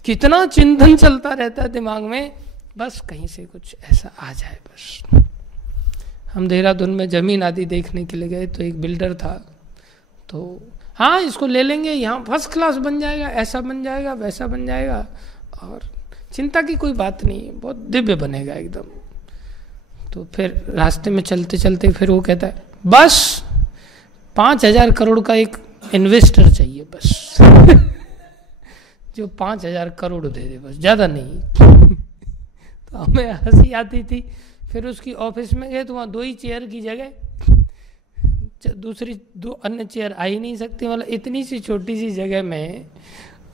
कितना चिंतन चलता रहता है दिमाग में, बस कहीं से कुछ ऐसा आ जाए बस। हम देहरादून में जमीन आदि देखने के लिए गए तो एक बिल्डर था, तो हाँ इसको ले लेंगे, यहाँ फर्स्ट क्लास बन जाएगा, ऐसा बन जाएगा वैसा बन जाएगा, और चिंता की कोई बात नहीं है, बहुत दिव्य बनेगा एकदम। तो फिर रास्ते में चलते चलते फिर वो कहता है बस 5,000 करोड़ का एक इन्वेस्टर चाहिए बस, जो 5,000 करोड़ दे दे बस, ज़्यादा नहीं। तो हमें हंसी आती थी। फिर उसकी ऑफिस में गए तो वहाँ 2 ही चेयर की जगह, दूसरी 2 अन्य चेयर आ ही नहीं सकती, मतलब इतनी सी छोटी सी जगह में,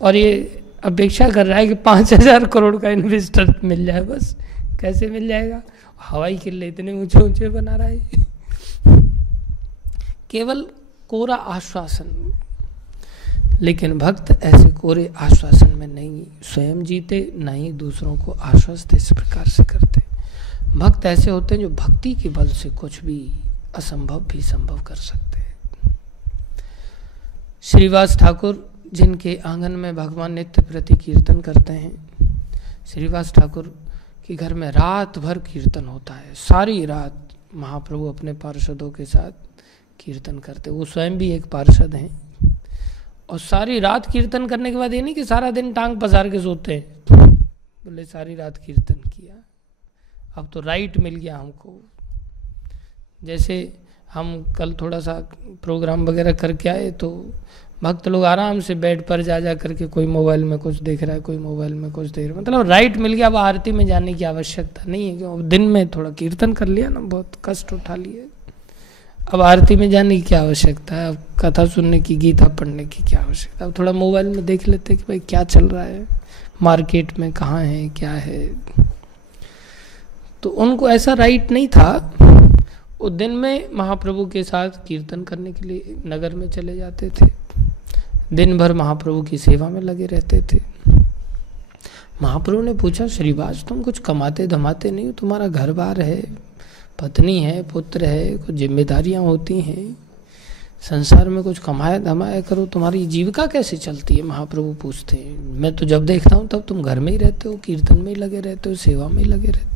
और ये अपेक्षा कर रहा है कि 5,000 करोड़ का इन्वेस्टर मिल जाए बस। कैसे मिल जाएगा, हवाई किले इतने ऊंचे ऊंचे बना रहा है, केवल कोरा आश्वासन। लेकिन भक्त ऐसे कोरे आश्वासन में नहीं स्वयं जीते, न ही दूसरों को आश्वस्त इस प्रकार से करते। भक्त ऐसे होते हैं जो भक्ति के बल से कुछ भी असंभव भी संभव कर सकते हैं। श्रीवास ठाकुर जिनके आंगन में भगवान नित्य प्रति कीर्तन करते हैं, श्रीवास ठाकुर के घर में रात भर कीर्तन होता है, सारी रात महाप्रभु अपने पार्षदों के साथ कीर्तन करते। वो स्वयं भी एक पार्षद हैं, और सारी रात कीर्तन करने के बाद ये नहीं कि सारा दिन टांग पसार के सोते हैं, बोले सारी रात कीर्तन किया। अब तो राइट मिल गया हमको, जैसे हम कल थोड़ा सा प्रोग्राम वगैरह करके आए तो भक्त लोग आराम से बेड पर जा करके कोई मोबाइल में कुछ देख रहा है, कोई मोबाइल में कुछ देख रहा है, मतलब राइट मिल गया। अब आरती में जाने की आवश्यकता नहीं है, क्यों दिन में थोड़ा कीर्तन कर लिया ना, बहुत कष्ट उठा लिए, अब आरती में जाने की क्या आवश्यकता है, अब कथा सुनने की, गीता पढ़ने की क्या आवश्यकता है। अब थोड़ा मोबाइल में देख लेते कि भाई क्या चल रहा है मार्केट में, कहाँ है क्या है। तो उनको ऐसा राइट नहीं था, वो दिन में महाप्रभु के साथ कीर्तन करने के लिए नगर में चले जाते थे, दिन भर महाप्रभु की सेवा में लगे रहते थे। महाप्रभु ने पूछा, श्रीवास तुम कुछ कमाते धमाते नहीं हो, तुम्हारा घर बार है, पत्नी है, पुत्र है, कुछ जिम्मेदारियां होती हैं, संसार में कुछ कमाया धमाया करो, तुम्हारी जीविका कैसे चलती है। महाप्रभु पूछते हैं, मैं तो जब देखता हूँ तब तुम घर में ही रहते हो, कीर्तन में ही लगे रहते हो, सेवा में ही लगे रहते हो।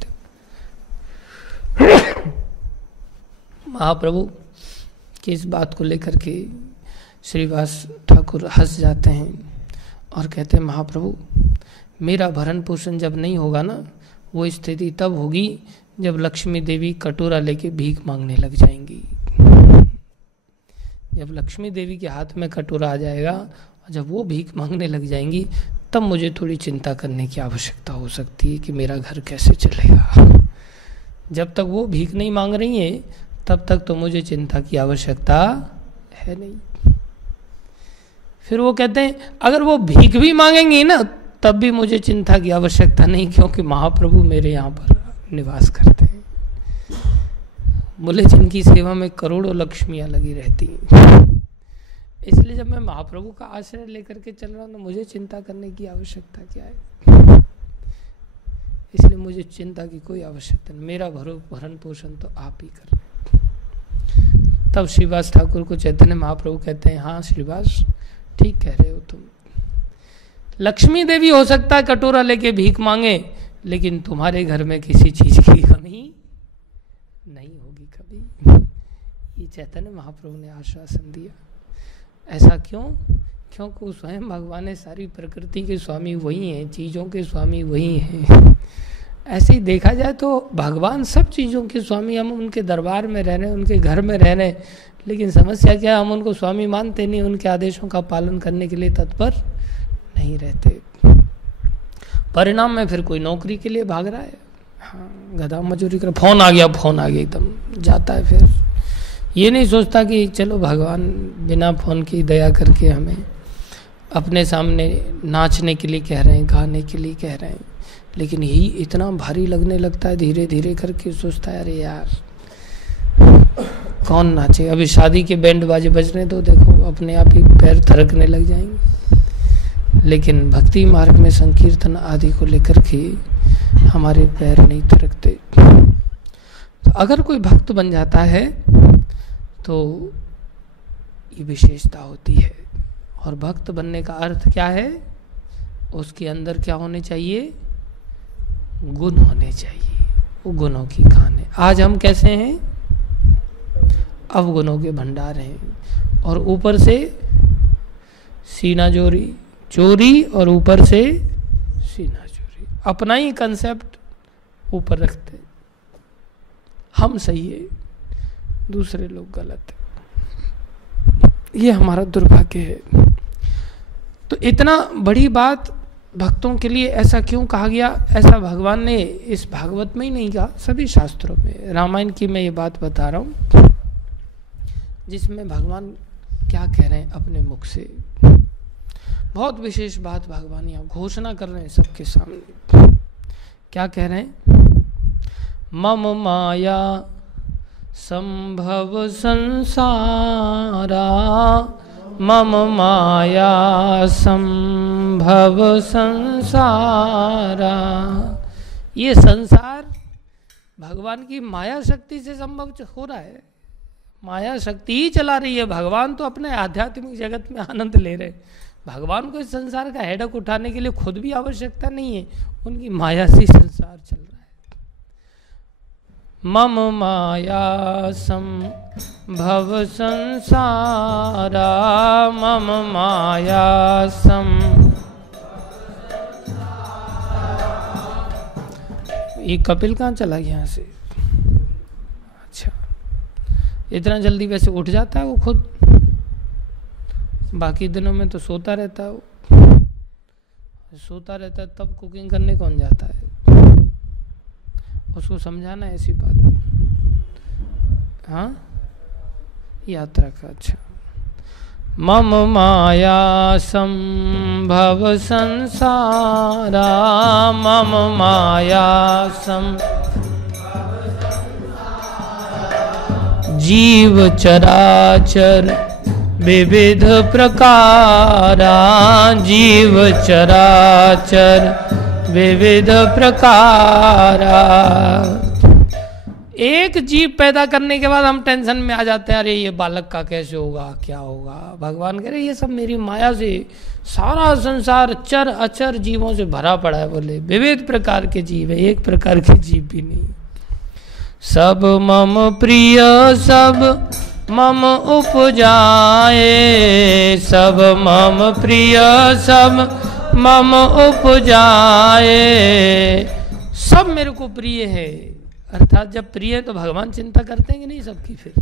महाप्रभु की इस बात को लेकर के श्रीवास ठाकुर हंस जाते हैं और कहते हैं, महाप्रभु मेरा भरण पोषण जब नहीं होगा ना, वो स्थिति तब होगी जब लक्ष्मी देवी कटोरा लेके भीख मांगने लग जाएंगी। जब लक्ष्मी देवी के हाथ में कटोरा आ जाएगा और जब वो भीख मांगने लग जाएंगी, तब मुझे थोड़ी चिंता करने की आवश्यकता हो सकती है कि मेरा घर कैसे चलेगा। जब तक वो भीख नहीं मांग रही है तब तक तो मुझे चिंता की आवश्यकता है नहीं। फिर वो कहते हैं, अगर वो भीख भी मांगेंगी ना तब भी मुझे चिंता की आवश्यकता नहीं, क्योंकि महाप्रभु मेरे यहाँ पर निवास करते हैं। बोले जिनकी सेवा में करोड़ों लक्ष्मियां लगी रहती हैं, इसलिए जब मैं महाप्रभु का आश्रय लेकर के चल रहा हूँ तो मुझे चिंता करने की आवश्यकता क्या है। इसलिए मुझे चिंता की कोई आवश्यकता नहीं, मेरा भरण पोषण तो आप ही कर रहे हैं। तब श्रीवास ठाकुर को चैतन्य महाप्रभु कहते हैं, हाँ श्रीवास ठीक कह रहे हो तुम। लक्ष्मी देवी हो सकता है कटोरा लेके भीख मांगे, लेकिन तुम्हारे घर में किसी चीज की कमी नहीं होगी कभी। ये चैतन्य महाप्रभु ने आश्वासन दिया। ऐसा क्यों? क्योंकि स्वयं भगवान है, सारी प्रकृति के स्वामी वही हैं, चीज़ों के स्वामी वही हैं। ऐसे ही देखा जाए तो भगवान सब चीज़ों के स्वामी, हम उनके दरबार में रह रहे हैं, उनके घर में रह रहे हैं, लेकिन समस्या क्या है, हम उनको स्वामी मानते नहीं, उनके आदेशों का पालन करने के लिए तत्पर नहीं रहते। परिणाम में फिर कोई नौकरी के लिए भाग रहा है, हाँ गधा मजूरी कर, फोन आ गया एकदम जाता है, फिर ये नहीं सोचता कि चलो भगवान बिना फोन की दया करके हमें अपने सामने नाचने के लिए कह रहे हैं, गाने के लिए कह रहे हैं, लेकिन यही इतना भारी लगने लगता है। धीरे धीरे करके सोचता है अरे यार कौन नाचे, अभी शादी के बैंड बाजे बजने दो, देखो अपने आप ही पैर थरकने लग जाएंगे। लेकिन भक्ति मार्ग में संकीर्तन आदि को लेकर के हमारे पैर नहीं थरकते। तो अगर कोई भक्त बन जाता है तो ये विशेषता होती है। और भक्त बनने का अर्थ क्या है? उसके अंदर क्या होने चाहिए? गुण होने चाहिए। वो गुणों की खान है। आज हम कैसे हैं? अवगुणों के भंडार हैं, और ऊपर से सीना चोरी और ऊपर से सीना चोरी, अपना ही कंसेप्ट ऊपर रखते। हम सही है, दूसरे लोग गलत है। ये हमारा दुर्भाग्य है। तो इतना बड़ी बात भक्तों के लिए ऐसा क्यों कहा गया? ऐसा भगवान ने इस भागवत में ही नहीं कहा, सभी शास्त्रों में। रामायण की मैं ये बात बता रहा हूँ जिसमें भगवान क्या कह रहे हैं अपने मुख से। बहुत विशेष बात भगवान यहाँ घोषणा कर रहे हैं सबके सामने। क्या कह रहे हैं? मम माया संभव संसारा, मम माया संभव संसारा। ये संसार भगवान की माया शक्ति से संभव हो रहा है। माया शक्ति ही चला रही है। भगवान तो अपने आध्यात्मिक जगत में आनंद ले रहे। भगवान को इस संसार का हेडक उठाने के लिए खुद भी आवश्यकता नहीं है, उनकी माया से संसार चल रहा है। मम माया संभव संसारा, मम माया ये कपिल कहाँ चला गया यहाँ से? अच्छा, इतना जल्दी वैसे उठ जाता है वो खुद, बाकी दिनों में तो सोता रहता है। वो सोता रहता है तब कुकिंग करने कौन जाता है? उसको समझाना है ऐसी बात। हाँ, यात्रा का। अच्छा, मम माया संभव संसारा, मम माया जीव चराचर विविध प्रकारा, जीव चराचर विविध प्रकारा। एक जीव पैदा करने के बाद हम टेंशन में आ जाते हैं, अरे ये बालक का कैसे होगा, क्या होगा। भगवान कह रहे ये सब मेरी माया से, सारा संसार चर अचर जीवों से भरा पड़ा है। बोले विविध प्रकार के जीव है, एक प्रकार के जीव भी नहीं। सब मम प्रिय सब मम उपजाए, सब मम प्रिय सब मम उपजाए। सब मेरे को प्रिय है। अर्थात जब प्रिय है तो भगवान चिंता करते हैं कि नहीं सबकी? फिर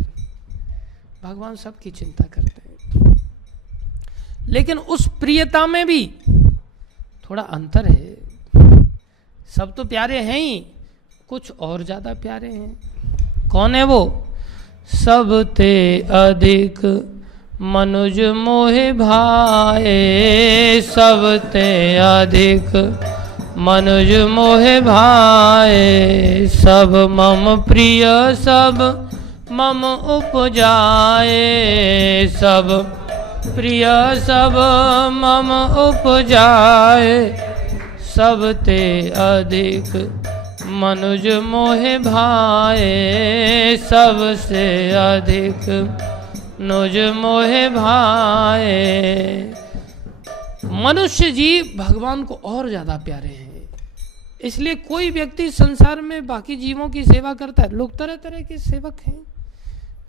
भगवान सबकी चिंता करते हैं, लेकिन उस प्रियता में भी थोड़ा अंतर है। सब तो प्यारे हैं ही, कुछ और ज्यादा प्यारे हैं। कौन है वो? सब ते अधिक मनुज मोहे भाए, सब ते अधिक मनुज मोहे भाए। सब मम प्रिय सब मम उपजाए, सब प्रिय सब मम उपजाए। सब ते अधिक मनुज मोहे भाए सबसे अधिक नुज मोहे भाए। मनुष्य जीव भगवान को और ज्यादा प्यारे हैं। इसलिए कोई व्यक्ति संसार में बाकी जीवों की सेवा करता है, लोग तरह तरह के सेवक हैं।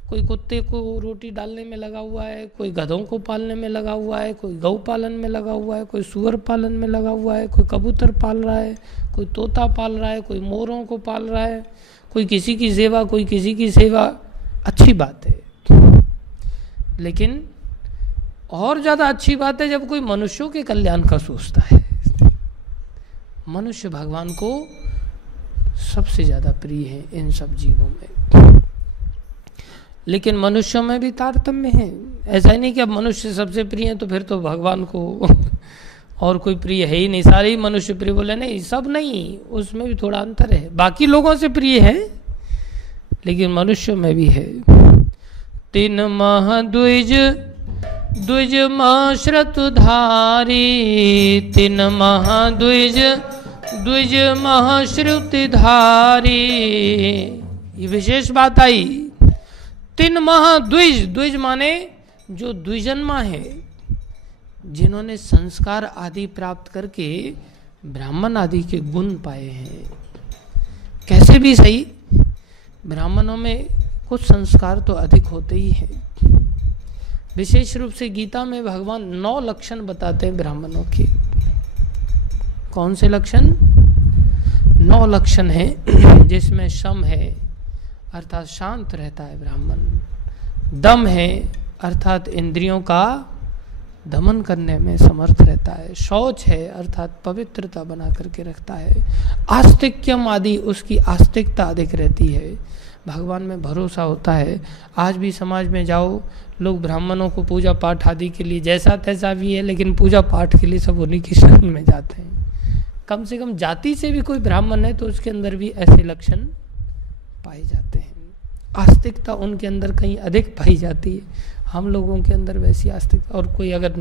कोई कुत्ते को रोटी डालने में लगा हुआ है, कोई गधों को पालने में लगा हुआ है, कोई गौ पालन में लगा हुआ है, कोई सुअर पालन में लगा हुआ है, कोई कबूतर पाल रहा है, कोई तोता पाल रहा है, कोई मोरों को पाल रहा है, कोई किसी की सेवा, कोई किसी की सेवा। अच्छी बात है, लेकिन और ज़्यादा अच्छी बात है जब कोई मनुष्यों के कल्याण का सोचता है। मनुष्य भगवान को सबसे ज़्यादा प्रिय है इन सब जीवों में। लेकिन मनुष्यों में भी तारतम्य है। ऐसा ही नहीं कि अब मनुष्य सबसे प्रिय है तो फिर तो भगवान को और कोई प्रिय है ही नहीं, सारे ही मनुष्य प्रिय। बोले नहीं, सब नहीं, उसमें भी थोड़ा अंतर है। बाकी लोगों से प्रिय है लेकिन मनुष्यों में भी है। तीन मह द्विज द्विज मह श्रुतधारी, तीन मह द्विज द्विज मह श्रुतिधारी। ये विशेष बात आई। तीन मह द्विज, द्विज माने जो द्विजन्मा है, जिन्होंने संस्कार आदि प्राप्त करके ब्राह्मण आदि के गुण पाए हैं। कैसे भी सही, ब्राह्मणों में कुछ संस्कार तो अधिक होते ही हैं। विशेष रूप से गीता में भगवान 9 लक्षण बताते हैं ब्राह्मणों के। कौन से लक्षण? 9 लक्षण हैं, जिसमें शम है अर्थात शांत रहता है ब्राह्मण, दम है अर्थात इंद्रियों का दमन करने में समर्थ रहता है, शौच है अर्थात पवित्रता बना करके रखता है, आस्तिक्यम आदि उसकी आस्तिकता अधिक रहती है, भगवान में भरोसा होता है। आज भी समाज में जाओ, लोग ब्राह्मणों को पूजा पाठ आदि के लिए जैसा तैसा भी है, लेकिन पूजा पाठ के लिए सब उन्हीं की शरण में जाते हैं। कम से कम जाति से भी कोई ब्राह्मण है तो उसके अंदर भी ऐसे लक्षण पाए जाते हैं। आस्तिकता उनके अंदर कहीं अधिक पाई जाती है, हम लोगों के अंदर वैसी आस्तिकता। और कोई अगर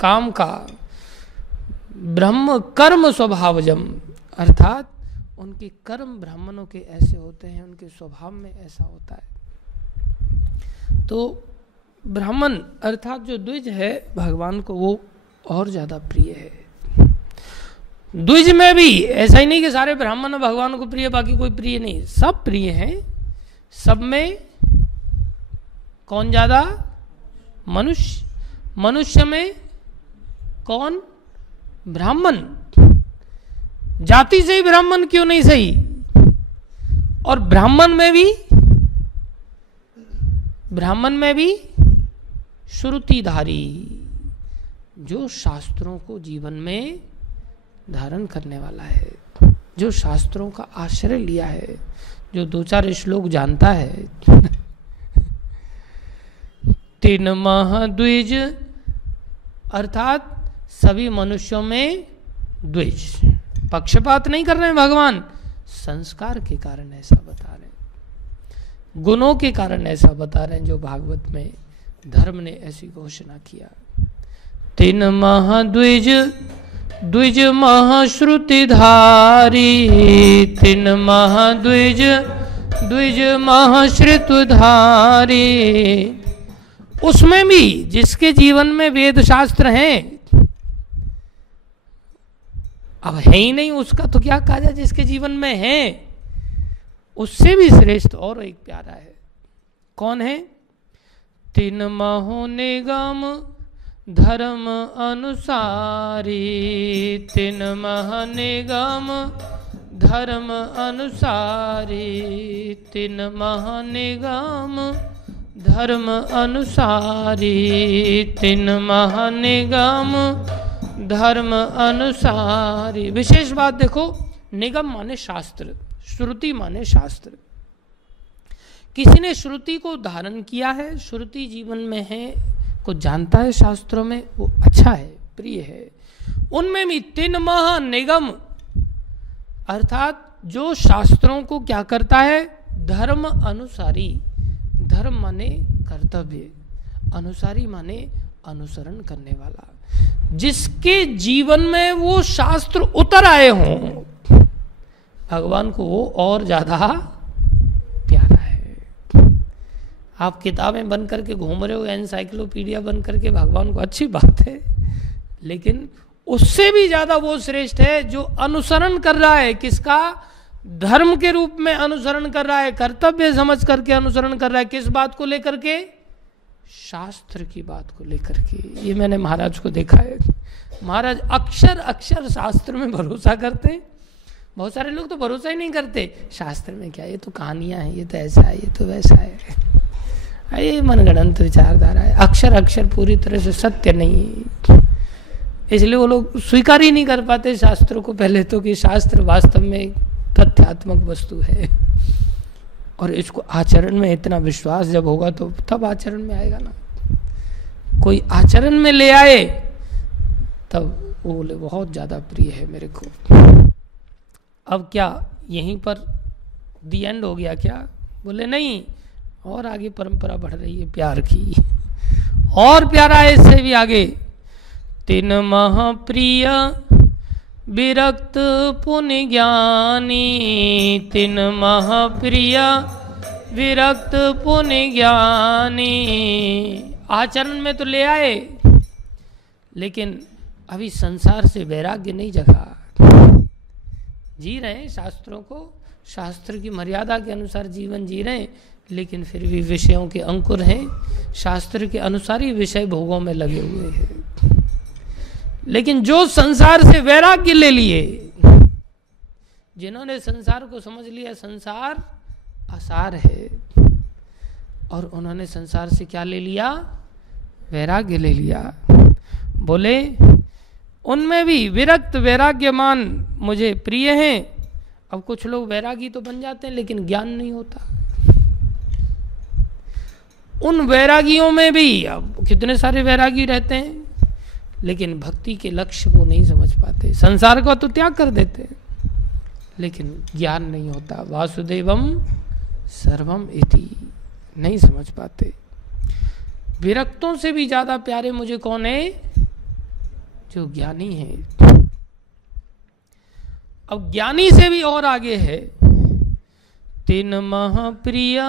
काम का ब्रह्म कर्म स्वभावजम अर्थात उनके कर्म ब्राह्मणों के ऐसे होते हैं, उनके स्वभाव में ऐसा होता है। तो ब्राह्मण अर्थात जो द्विज है भगवान को वो और ज़्यादा प्रिय है। द्विज में भी ऐसा ही नहीं कि सारे ब्राह्मण भगवान को प्रिय बाकी कोई प्रिय नहीं, सब प्रिय हैं। सब में कौन ज़्यादा? मनुष्य। मनुष्य में कौन? ब्राह्मण। जाति से ही ब्राह्मण क्यों नहीं सही? और ब्राह्मण में भी श्रुतिधारी, जो शास्त्रों को जीवन में धारण करने वाला है, जो शास्त्रों का आश्रय लिया है, जो 2-4 श्लोक जानता है। तीन मह द्विज अर्थात सभी मनुष्यों में द्विज, पक्षपात नहीं कर रहे हैं भगवान, संस्कार के कारण ऐसा बता रहे हैं, गुणों के कारण ऐसा बता रहे हैं, जो भागवत में धर्म ने ऐसी घोषणा किया। तीन मह द्विज द्विज मह श्रुतिधारी, तीन मह द्विज द्विज मह श्रुतिधारी। उसमें भी जिसके जीवन में वेद शास्त्र हैं, अब है ही नहीं उसका तो क्या कहा जाए, जिसके जीवन में है उससे भी श्रेष्ठ और एक प्यारा है। कौन है? तीन महो निगम धर्म अनुसारी, तीन मह निगम धर्म अनुसारी, तीन मह निगम धर्म अनुसारी, तीन मह निगम धर्म अनुसारी। विशेष बात देखो, निगम माने शास्त्र, श्रुति माने शास्त्र। किसी ने श्रुति को धारण किया है, श्रुति जीवन में है, को जानता है शास्त्रों में, वो अच्छा है, प्रिय है। उनमें भी तीन मह निगम अर्थात जो शास्त्रों को क्या करता है? धर्म अनुसारी। धर्म माने कर्तव्य, अनुसारी माने अनुसरण करने वाला, जिसके जीवन में वो शास्त्र उतर आए हों, भगवान को वो और ज्यादा प्यारा है। आप किताबें बन करके घूम रहे हो, एनसाइक्लोपीडिया बन करके भगवान को, अच्छी बात है, लेकिन उससे भी ज्यादा वो श्रेष्ठ है जो अनुसरण कर रहा है। किसका? धर्म के रूप में अनुसरण कर रहा है, कर्तव्य समझ करके अनुसरण कर रहा है। किस बात को लेकर के? शास्त्र की बात को लेकर के। ये मैंने महाराज को देखा है, महाराज अक्षर अक्षर शास्त्र में भरोसा करते हैं। बहुत सारे लोग तो भरोसा ही नहीं करते, शास्त्र में क्या, ये तो कहानियां हैं, ये तो ऐसा है, ये तो वैसा है, ये मनगढ़ंत विचारधारा है, अक्षर अक्षर पूरी तरह से सत्य नहीं है। इसलिए वो लोग स्वीकार ही नहीं कर पाते शास्त्रों को, पहले तो, कि शास्त्र वास्तव में तथ्यात्मक वस्तु है। और इसको आचरण में इतना विश्वास जब होगा तो तब आचरण में आएगा ना। कोई आचरण में ले आए तब वो बोले बहुत ज़्यादा प्रिय है मेरे को। अब क्या यहीं पर दी एंड हो गया क्या? बोले नहीं, और आगे परंपरा बढ़ रही है प्यार की, और प्यारा है इससे भी आगे। तिन महाप्रिय विरक्त पुण्य ज्ञानी, तिन महाप्रिय विरक्त पुण्य ज्ञानी। आचरण में तो ले आए, लेकिन अभी संसार से वैराग्य नहीं जगा। जी रहे हैं शास्त्रों को, शास्त्र की मर्यादा के अनुसार जीवन जी रहे हैं, लेकिन फिर भी विषयों के अंकुर हैं, शास्त्र के अनुसार ही विषय भोगों में लगे हुए हैं। लेकिन जो संसार से वैराग्य ले लिए, जिन्होंने संसार को समझ लिया संसार आसार है, और उन्होंने संसार से क्या ले लिया? वैराग्य ले लिया। बोले उनमें भी विरक्त वैराग्यमान मुझे प्रिय हैं। अब कुछ लोग वैरागी तो बन जाते हैं, लेकिन ज्ञान नहीं होता। उन वैरागियों में भी अब कितने सारे वैरागी रहते हैं, लेकिन भक्ति के लक्ष्य को नहीं समझ पाते। संसार को तो त्याग कर देते हैं, लेकिन ज्ञान नहीं होता। वासुदेवम सर्वम इति नहीं समझ पाते। विरक्तों से भी ज्यादा प्यारे मुझे कौन है? जो ज्ञानी है। अब ज्ञानी से भी और आगे है। तिन महाप्रिय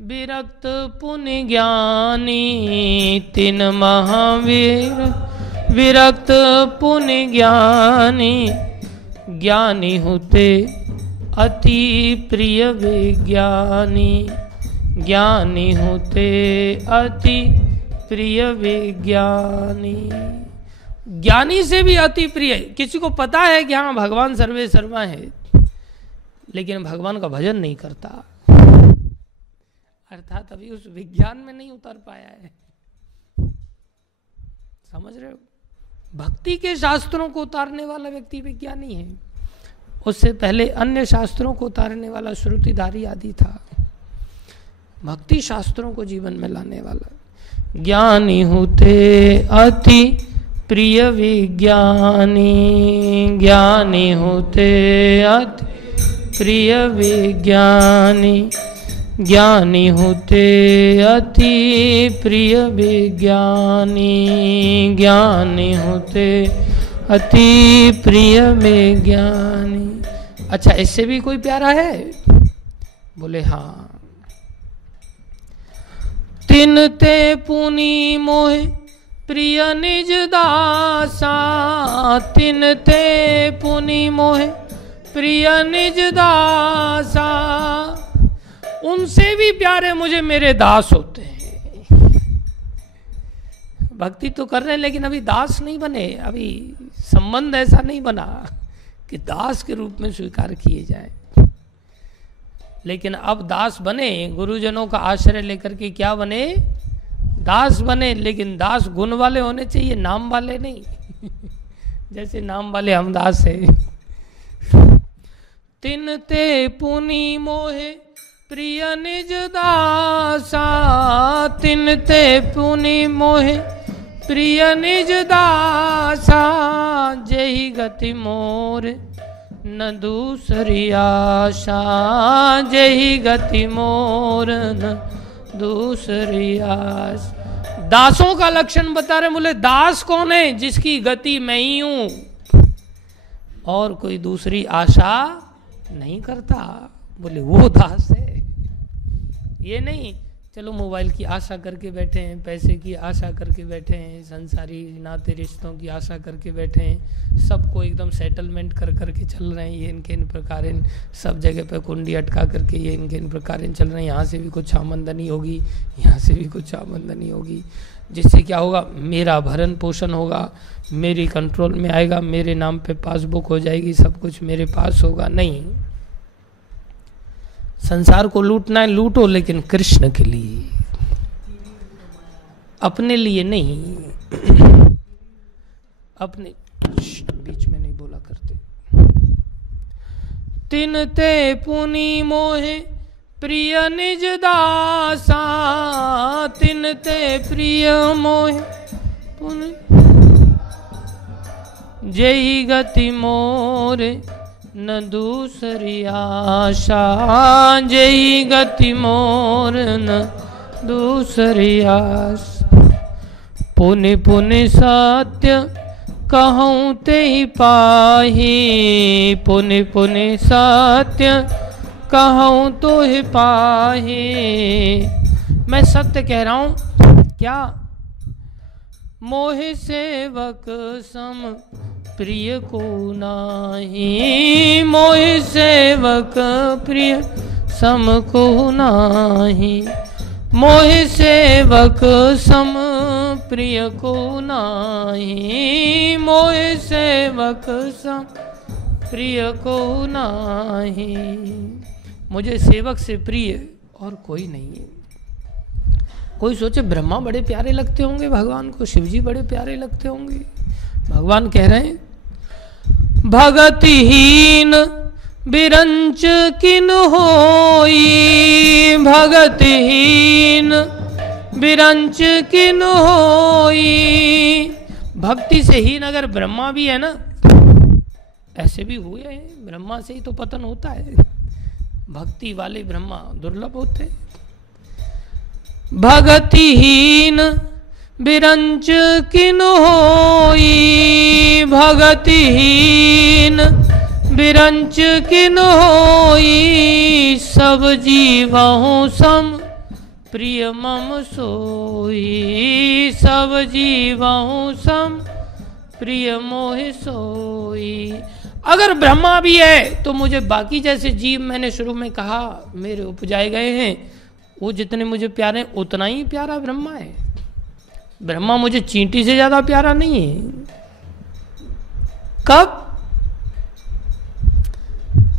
विरक्त पुण्य ज्ञानी, तिन महावीर विरक्त पुण्य ज्ञानी। ज्ञानी होते अति प्रिय विज्ञानी, ज्ञानी होते अति प्रिय विज्ञानी। ज्ञानी से भी अति प्रिय। किसी को पता है कि हाँ भगवान सर्वे सर्वा है, लेकिन भगवान का भजन नहीं करता, अर्थात अभी उस विज्ञान में नहीं उतर पाया है। समझ रहे हो? भक्ति के शास्त्रों को उतारने वाला व्यक्ति विज्ञानी है, उससे पहले अन्य शास्त्रों को उतारने वाला श्रुतिधारी आदि था। भक्ति शास्त्रों को जीवन में लाने वाला। ज्ञानी होते अति प्रिय विज्ञानी, ज्ञानी होते अति प्रिय विज्ञानी, ज्ञानी होते अति प्रिय विज्ञानी, ज्ञानी होते अति प्रिय विज्ञानी। अच्छा, इससे भी कोई प्यारा है? बोले हाँ। तिन ते पुनि मोहे प्रिय निज दासा, तिन ते पुनि मोहे प्रिय निज दासा। उनसे भी प्यारे मुझे मेरे दास होते हैं। भक्ति तो कर रहे हैं, लेकिन अभी दास नहीं बने। अभी संबंध ऐसा नहीं बना कि दास के रूप में स्वीकार किए जाए। लेकिन अब दास बने, गुरुजनों का आश्रय लेकर के क्या बने? दास बने। लेकिन दास गुण वाले होने चाहिए, नाम वाले नहीं। जैसे नाम वाले हम दास हैं। तिन ते पुनि मोहे प्रिय निज दासा, तिन ते पुनि मोहे प्रिय निज दासा। जेहि गति मोर न दूसरी आशा, जेहि गति मोर न दूसरी आस। दासों का लक्षण बता रहे। बोले दास कौन है? जिसकी गति मैं ही हूं और कोई दूसरी आशा नहीं करता, बोले वो दास है। ये नहीं चलो मोबाइल की आशा करके बैठे हैं, पैसे की आशा करके बैठे हैं, संसारी नाते रिश्तों की आशा करके बैठे हैं, सबको एकदम सेटलमेंट कर करके चल रहे हैं, ये इनके इन प्रकार सब जगह पे कुंडी अटका करके ये इनके इन प्रकार चल रहे हैं। यहाँ से भी कुछ आमदनी होगी, यहाँ से भी कुछ आमदनी होगी, जिससे क्या होगा, मेरा भरण पोषण होगा, मेरी कंट्रोल में आएगा, मेरे नाम पे पासबुक हो जाएगी, सब कुछ मेरे पास होगा। नहीं, संसार को लूटना है लूटो, लेकिन कृष्ण के लिए, अपने लिए नहीं। अपने बीच में नहीं बोला करते। तिन ते पुनि मोहे प्रिय निज दासा, तिन ते प्रिय मोहे पुनि जय गति मोरे न दूसरी आशा, जय गति मोर न दूसरी आस। पुनि पुनि सत्य कहूँ ते ही पाही, पुनि पुनि सत्य कहूँ तो ही पाही। मैं सत्य कह रहा हूँ, क्या मोह सेवक सम प्रिय को नाही, मोह सेवक प्रिय सम को नाही, मोह सेवक सम प्रिय को नाही, मोह सेवक सम प्रिय को नाही। मुझे सेवक से प्रिय और कोई नहीं है। कोई सोचे ब्रह्मा बड़े प्यारे लगते होंगे भगवान को, शिव जी बड़े प्यारे लगते होंगे। भगवान कह रहे हैं, भगतिहीन बिरंच किन होई, भगतिहीन बिरंच किन होई। भक्ति से हीन अगर ब्रह्मा भी है ना, ऐसे भी हुए हैं, ब्रह्मा से ही तो पतन होता है। भक्ति वाले ब्रह्मा दुर्लभ होते हैं। भगतिहीन बिरंच किन होई, भगतिहीन बिरंच किन होई। सब जीवहु सम प्रिय मम सोई, सब जीवहु सम प्रिय मोह सोई। अगर ब्रह्मा भी है तो मुझे बाकी जैसे जीव, मैंने शुरू में कहा, मेरे उपजाए गए हैं, वो जितने मुझे प्यारे हैं उतना ही प्यारा ब्रह्मा है। ब्रह्मा मुझे चींटी से ज्यादा प्यारा नहीं है। कब?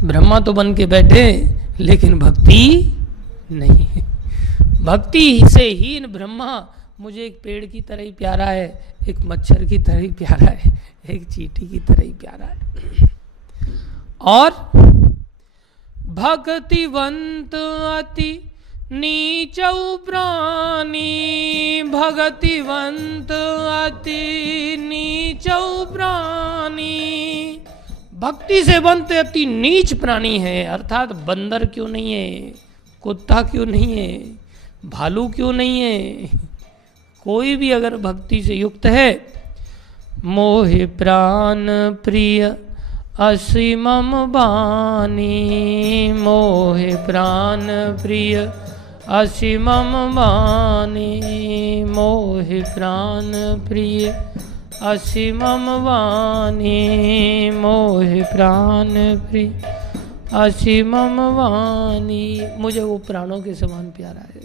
ब्रह्मा तो बन के बैठे लेकिन भक्ति नहीं। भक्ति से हीन ब्रह्मा मुझे एक पेड़ की तरह ही प्यारा है, एक मच्छर की तरह ही प्यारा है, एक चींटी की तरह ही प्यारा है। और भक्तिवंत अति नीचौ प्राणी, भगतिवंत अति नीचौ प्राणी। भक्ति से बनत अति नीच प्राणी है, अर्थात बंदर क्यों नहीं है, कुत्ता क्यों नहीं है, भालू क्यों नहीं है, कोई भी अगर भक्ति से युक्त है। मोहि प्राण प्रिय असि मम बानी, मोहि प्राण प्रिय असि मम बानी, मोहि प्राण प्रिय असि मम बानी, मोहि प्राण प्रिय असि मम बानी। मुझे वो प्राणों के समान प्यारा है।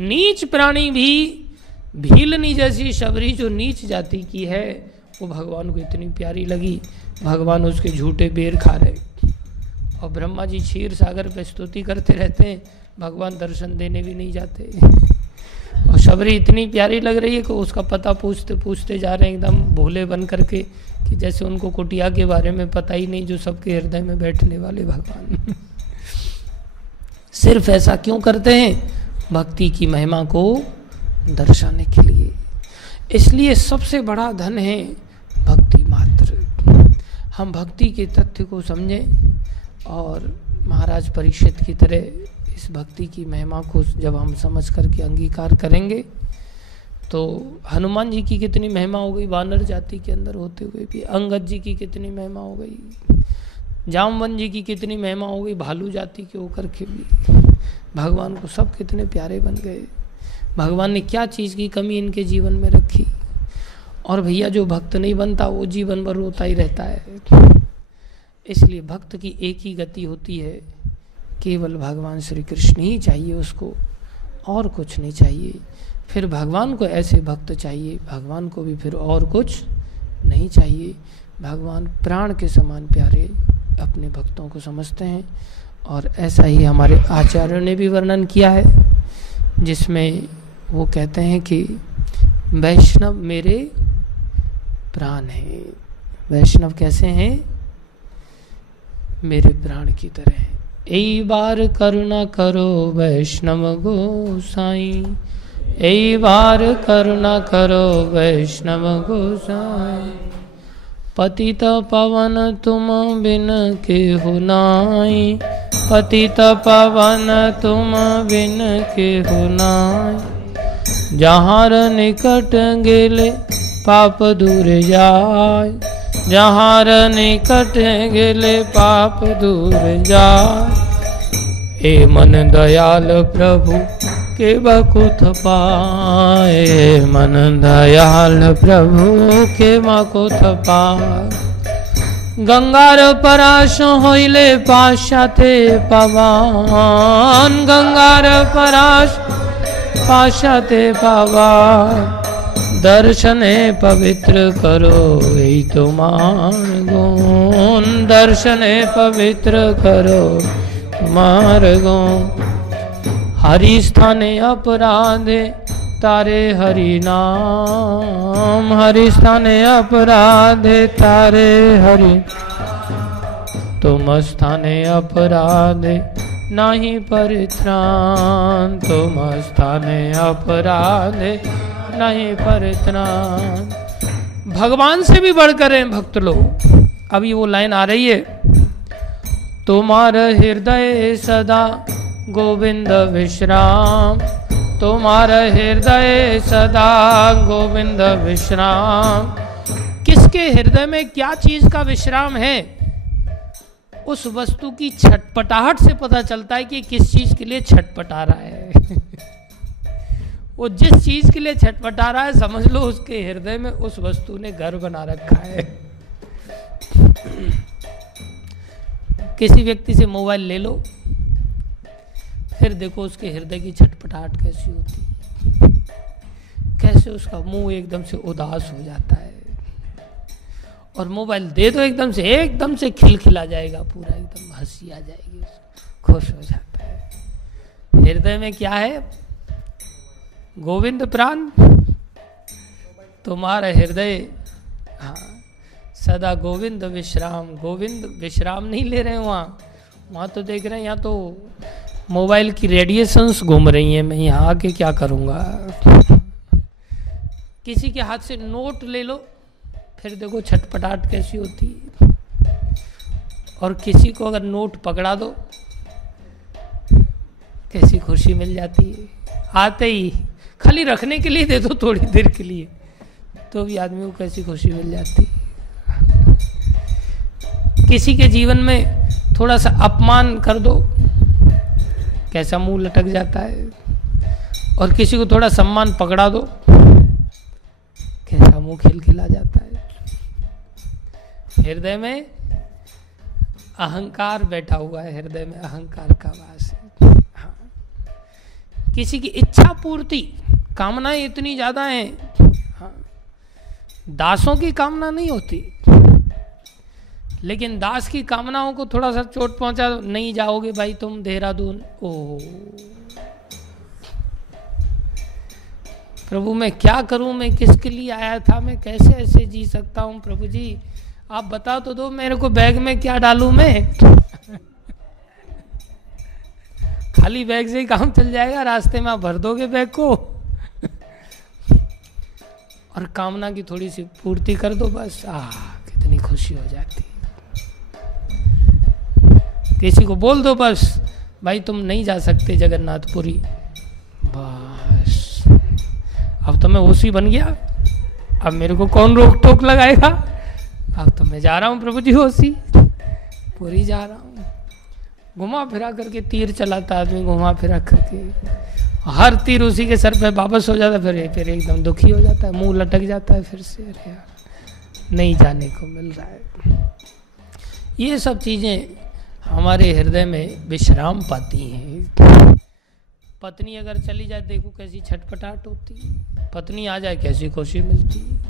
नीच प्राणी भी, भीलनी जैसी शबरी जो नीच जाति की है, वो भगवान को इतनी प्यारी लगी, भगवान उसके झूठे बेर खा रहे। और ब्रह्मा जी क्षीर सागर पे स्तुति करते रहते हैं, भगवान दर्शन देने भी नहीं जाते। और शबरी इतनी प्यारी लग रही है कि उसका पता पूछते पूछते जा रहे हैं, एकदम भोले बन करके, कि जैसे उनको कुटिया के बारे में पता ही नहीं, जो सबके हृदय में बैठने वाले भगवान। सिर्फ ऐसा क्यों करते हैं? भक्ति की महिमा को दर्शाने के लिए। इसलिए सबसे बड़ा धन है भक्ति मात्र। हम भक्ति के तथ्य को समझें और महाराज परीक्षित की तरह इस भक्ति की महिमा को जब हम समझ करके अंगीकार करेंगे, तो हनुमान जी की कितनी महिमा हो गई वानर जाति के अंदर होते हुए भी, अंगद जी की कितनी महिमा हो गई, जामवन जी की कितनी महिमा हो गई, भालू जाति के होकर के भी भगवान को सब कितने प्यारे बन गए। भगवान ने क्या चीज़ की कमी इनके जीवन में रखी। और भैया जो भक्त नहीं बनता वो जीवन भर रोता ही रहता है। इसलिए भक्त की एक ही गति होती है, केवल भगवान श्री कृष्ण ही चाहिए उसको, और कुछ नहीं चाहिए। फिर भगवान को ऐसे भक्त चाहिए, भगवान को भी फिर और कुछ नहीं चाहिए। भगवान प्राण के समान प्यारे अपने भक्तों को समझते हैं। और ऐसा ही हमारे आचार्यों ने भी वर्णन किया है, जिसमें वो कहते हैं कि वैष्णव मेरे प्राण हैं। वैष्णव कैसे हैं? मेरे प्राण की तरह हैं। एक बार करुणा करो वैष्णव गोसाई, एक बार करुणा करो वैष्णव गोसाई। पतित पवन तुम बिन के हो नाई, पतित पवन तुम बिन के हो नाई। जहाँ निकट गेले पाप दूर जाय, जहाँ निकट गेले पाप दूर जाय। ए मन दयाल प्रभु के बकुथ पाए, मन दयाल प्रभु के बकुथ पाए। गंगार पराश होइले पाशाते पवन, गंगार पराश पाशाते पवन। दर्शने पवित्र करो यही तुम्हार गुण, दर्शने पवित्र करो तुम्हार गुण। हरि स्थाने अपराधे तारे हरि नाम, हरि स्थाने अपराधे तारे हरि। तुम स्थाने अपराधे नहीं परित्राण, तुम स्थाने अपराधे नहीं परित्राण। भगवान से भी बढ़कर हैं भक्त लोग। अभी वो लाइन आ रही है, तुम्हारा हृदय सदा गोविंद विश्राम, तुम्हारा हृदय सदा गोविंद विश्राम। किसके हृदय में क्या चीज का विश्राम है, उस वस्तु की छटपटाहट से पता चलता है कि किस चीज के लिए छटपटा रहा है। वो जिस चीज के लिए छटपटा रहा है, समझ लो उसके हृदय में उस वस्तु ने घर बना रखा है। किसी व्यक्ति से मोबाइल ले लो, फिर देखो उसके हृदय की छटपटाहट कैसी होती है, कैसे उसका मुंह एकदम से उदास हो जाता है। और मोबाइल दे दो एकदम से खिलखिला जाएगा, पूरा एकदम हंसी आ जाएगी, खुश हो जाता है। हृदय में क्या है? गोविंद प्राण। तुम्हारा हृदय हाँ सदा गोविंद विश्राम। गोविंद विश्राम नहीं ले रहे हैं वहाँ तो देख रहे हैं, यहाँ तो मोबाइल की रेडिएशंस घूम रही हैं। मैं यहाँ आके क्या करूँगा। किसी के हाथ से नोट ले लो, फिर देखो छटपटाहट कैसी होती है। और किसी को अगर नोट पकड़ा दो, कैसी खुशी मिल जाती है। आते ही खाली रखने के लिए दे दो थोड़ी देर के लिए, तो भी आदमी को कैसी खुशी मिल जाती है। किसी के जीवन में थोड़ा सा अपमान कर दो, कैसा मुंह लटक जाता है। और किसी को थोड़ा सम्मान पकड़ा दो, कैसा मुंह खिलखिला जाता है। हृदय में अहंकार बैठा हुआ है, हृदय में अहंकार का वास है। हाँ। किसी की इच्छा पूर्ति, कामनाएं इतनी ज्यादा हैं। हाँ। दासों की कामना नहीं होती, लेकिन दास की कामनाओं को थोड़ा सा चोट पहुंचा, नहीं जाओगे भाई तुम देहरादून। ओह प्रभु मैं क्या करूं, मैं किसके लिए आया था, मैं कैसे ऐसे जी सकता हूं। प्रभु जी आप बता तो दो मेरे को, बैग में क्या डालूं मैं। खाली बैग से ही काम चल जाएगा, रास्ते में आप भर दोगे बैग को। और कामना की थोड़ी सी पूर्ति कर दो बस, कितनी खुशी हो जाती। किसी को बोल दो बस भाई तुम नहीं जा सकते जगन्नाथपुरी, बस अब तो मैं ओसी बन गया, अब मेरे को कौन रोक टोक लगाएगा। अब तो मैं जा रहा हूँ प्रभु जी ओसी। पूरी जा रहा हूँ। घुमा फिरा करके तीर चलाता आदमी, घुमा फिरा करके हर तीर उसी के सर पे वापस हो जाता, फिर एकदम दुखी हो जाता है, मुंह लटक जाता है फिर से, अरे यार नहीं जाने को मिल रहा है। ये सब चीज़ें हमारे हृदय में विश्राम पाती हैं। पत्नी अगर चली जाए देखो कैसी छटपटाहट होती है, पत्नी आ जाए कैसी खुशी मिलती है।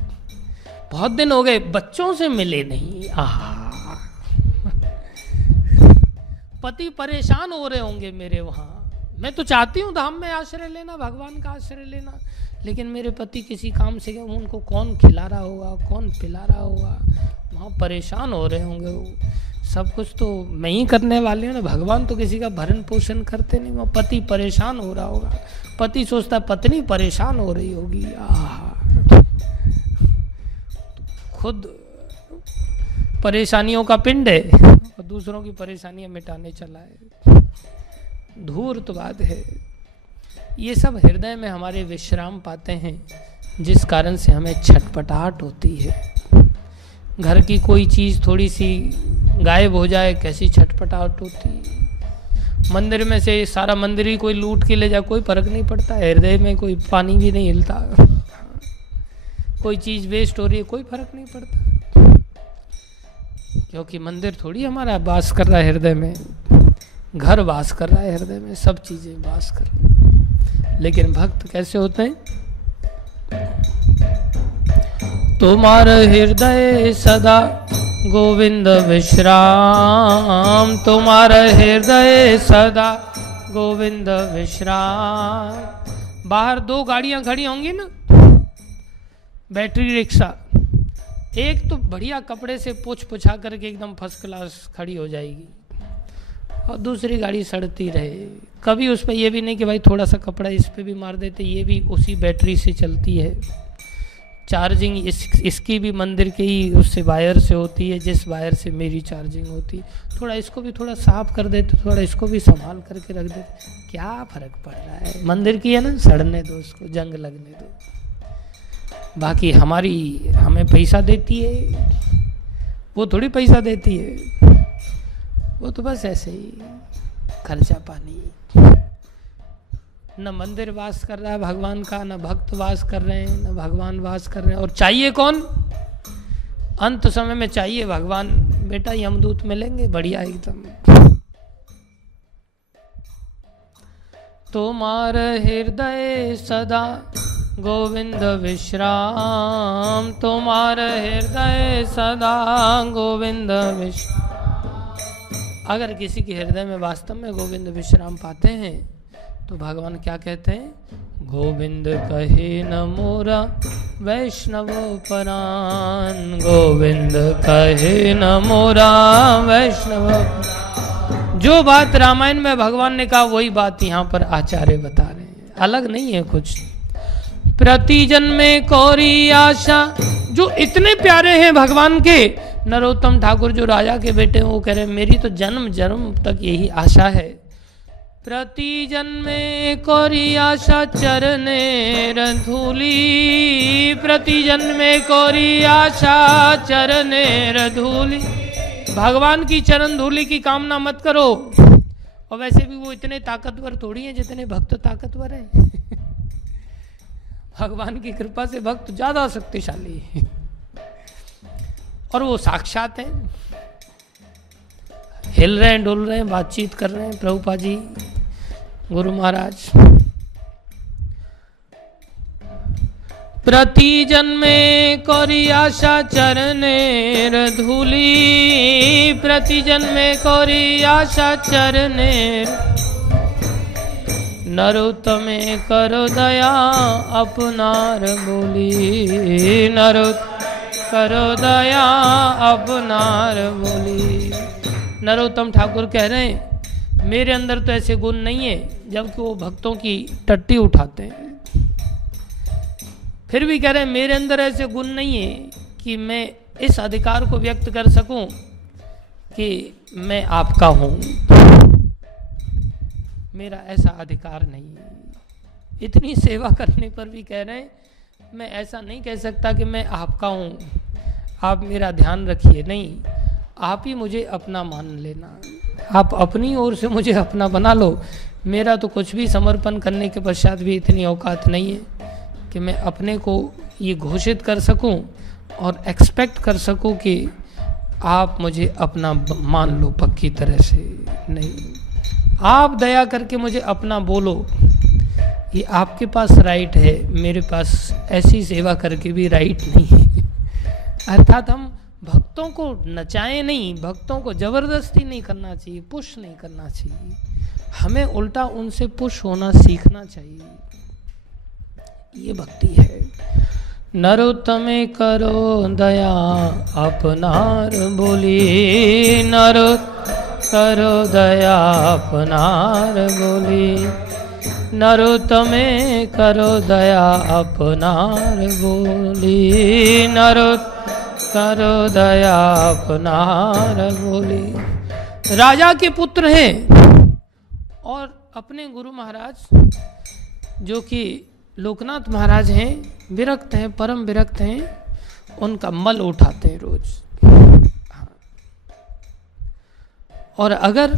बहुत दिन हो गए बच्चों से मिले नहीं, आहा पति परेशान हो रहे होंगे मेरे वहाँ। मैं तो चाहती हूँ धाम में आश्रय लेना, भगवान का आश्रय लेना, लेकिन मेरे पति किसी काम से गए, उनको कौन खिला रहा होगा, कौन पिला रहा होगा, वहाँ परेशान हो रहे होंगे वो। सब कुछ तो मैं ही करने वाले हूँ ना, भगवान तो किसी का भरण पोषण करते नहीं। वहाँ पति परेशान हो रहा होगा, पति सोचता पत्नी परेशान हो रही होगी, आहा खुद परेशानियों का पिंड है और दूसरों की परेशानियां मिटाने चला है। धूर्त बात है। ये सब हृदय में हमारे विश्राम पाते हैं, जिस कारण से हमें छटपटाहट होती है। घर की कोई चीज़ थोड़ी सी गायब हो जाए कैसी छटपटाहट होती है। मंदिर में से सारा मंदिर ही कोई लूट के ले जाए कोई फर्क नहीं पड़ता, हृदय में कोई पानी भी नहीं हिलता। कोई चीज़ वेस्ट हो रही है कोई फर्क नहीं पड़ता, क्योंकि मंदिर थोड़ी हमारा वास कर रहा है हृदय में, घर वास कर रहा है हृदय में, सब चीज़ें वास कर रही हैं। लेकिन भक्त कैसे होते हैं? तुम्हारा हृदय सदा गोविंद विश्राम, तुम्हारा हृदय सदा गोविंद विश्राम। बाहर दो गाड़ियां खड़ी होंगी ना, बैटरी रिक्शा, एक तो बढ़िया कपड़े से पोछ पुछा करके एकदम फर्स्ट क्लास खड़ी हो जाएगी, और दूसरी गाड़ी सड़ती रहे। कभी उस पर यह भी नहीं कि भाई थोड़ा सा कपड़ा इस पे भी मार देते, ये भी उसी बैटरी से चलती है। चार्जिंग इसकी भी मंदिर के ही उससे वायर से होती है, जिस वायर से मेरी चार्जिंग होती है। थोड़ा इसको भी थोड़ा साफ कर देते, थोड़ा इसको भी संभाल करके रख देते, क्या फर्क पड़ रहा है? मंदिर की है ना, सड़ने दो उसको, जंग लगने दो। बाकी हमें पैसा देती है, वो थोड़ी पैसा देती है, वो तो बस ऐसे ही खर्चा पानी। न मंदिर वास कर रहा है भगवान का, न भक्त वास कर रहे हैं, न भगवान वास कर रहे हैं। और चाहिए कौन? अंत समय में चाहिए भगवान। बेटा यमदूत मिलेंगे बढ़िया एकदम। तुम्हार हृदय सदा गोविंद विश्राम, तुम्हार हृदय सदा गोविंद विश्राम। अगर किसी के हृदय में वास्तव में गोविंद विश्राम पाते हैं तो भगवान क्या कहते हैं? गोविंद कहे न मोरा वैष्णव परान, गोविंद कहे न मोरा वैष्णव। जो बात रामायण में भगवान ने कहा वही बात यहाँ पर आचार्य बता रहे हैं, अलग नहीं है कुछ। प्रति जन्मे कौरी आशा, जो इतने प्यारे हैं भगवान के, नरोत्तम ठाकुर जो राजा के बेटे हैं, वो कह रहे हैं मेरी तो जन्म जन्म तक यही आशा है। प्रति जन्मे कौरी आशा चरने रधूली, प्रति जन्मे कौरी आशा चरने रधूली। भगवान की चरण धूली की कामना मत करो। और वैसे भी वो इतने ताकतवर थोड़ी हैं जितने भक्त ताकतवर हैं। भगवान की कृपा से भक्त ज्यादा शक्तिशाली है, और वो साक्षात हैं, हिल रहे हैं, डुल रहे हैं, बातचीत कर रहे हैं। प्रभुपाद जी, गुरु महाराज। प्रति जन्मे कौरी आशा चरनेर धूली, प्रति जन्मे कौरी आशा चरनेर। नरोत्तमे करो दया अपनार बोली, नरोत्तम करो दया अपनार बोली। नरोत्तम ठाकुर कह रहे हैं मेरे अंदर तो ऐसे गुण नहीं है, जबकि वो भक्तों की टट्टी उठाते हैं। फिर भी कह रहे हैं मेरे अंदर ऐसे गुण नहीं है कि मैं इस अधिकार को व्यक्त कर सकूं कि मैं आपका हूं। मेरा ऐसा अधिकार नहीं है। इतनी सेवा करने पर भी कह रहे हैं मैं ऐसा नहीं कह सकता कि मैं आपका हूं, आप मेरा ध्यान रखिए। नहीं, आप ही मुझे अपना मान लेना, आप अपनी ओर से मुझे अपना बना लो। मेरा तो कुछ भी समर्पण करने के पश्चात भी इतनी औकात नहीं है कि मैं अपने को ये घोषित कर सकूं और एक्सपेक्ट कर सकूं कि आप मुझे अपना मान लो पक्की तरह से। नहीं, आप दया करके मुझे अपना बोलो, ये आपके पास राइट है, मेरे पास ऐसी सेवा करके भी राइट नहीं है। अर्थात हम भक्तों को नचाएं नहीं, भक्तों को जबरदस्ती नहीं करना चाहिए, पुश नहीं करना चाहिए, हमें उल्टा उनसे पुश होना सीखना चाहिए। ये भक्ति है। नरोत्तमे करो दया अपनार बोली, नरो करो दया अपनार बोली, नरोत्तमे करो दया अपनार बोली, नरो करो दया अपनार बोली। राजा के पुत्र हैं और अपने गुरु महाराज जो कि लोकनाथ महाराज हैं, विरक्त हैं, परम विरक्त हैं, उनका मल उठाते हैं रोज। और अगर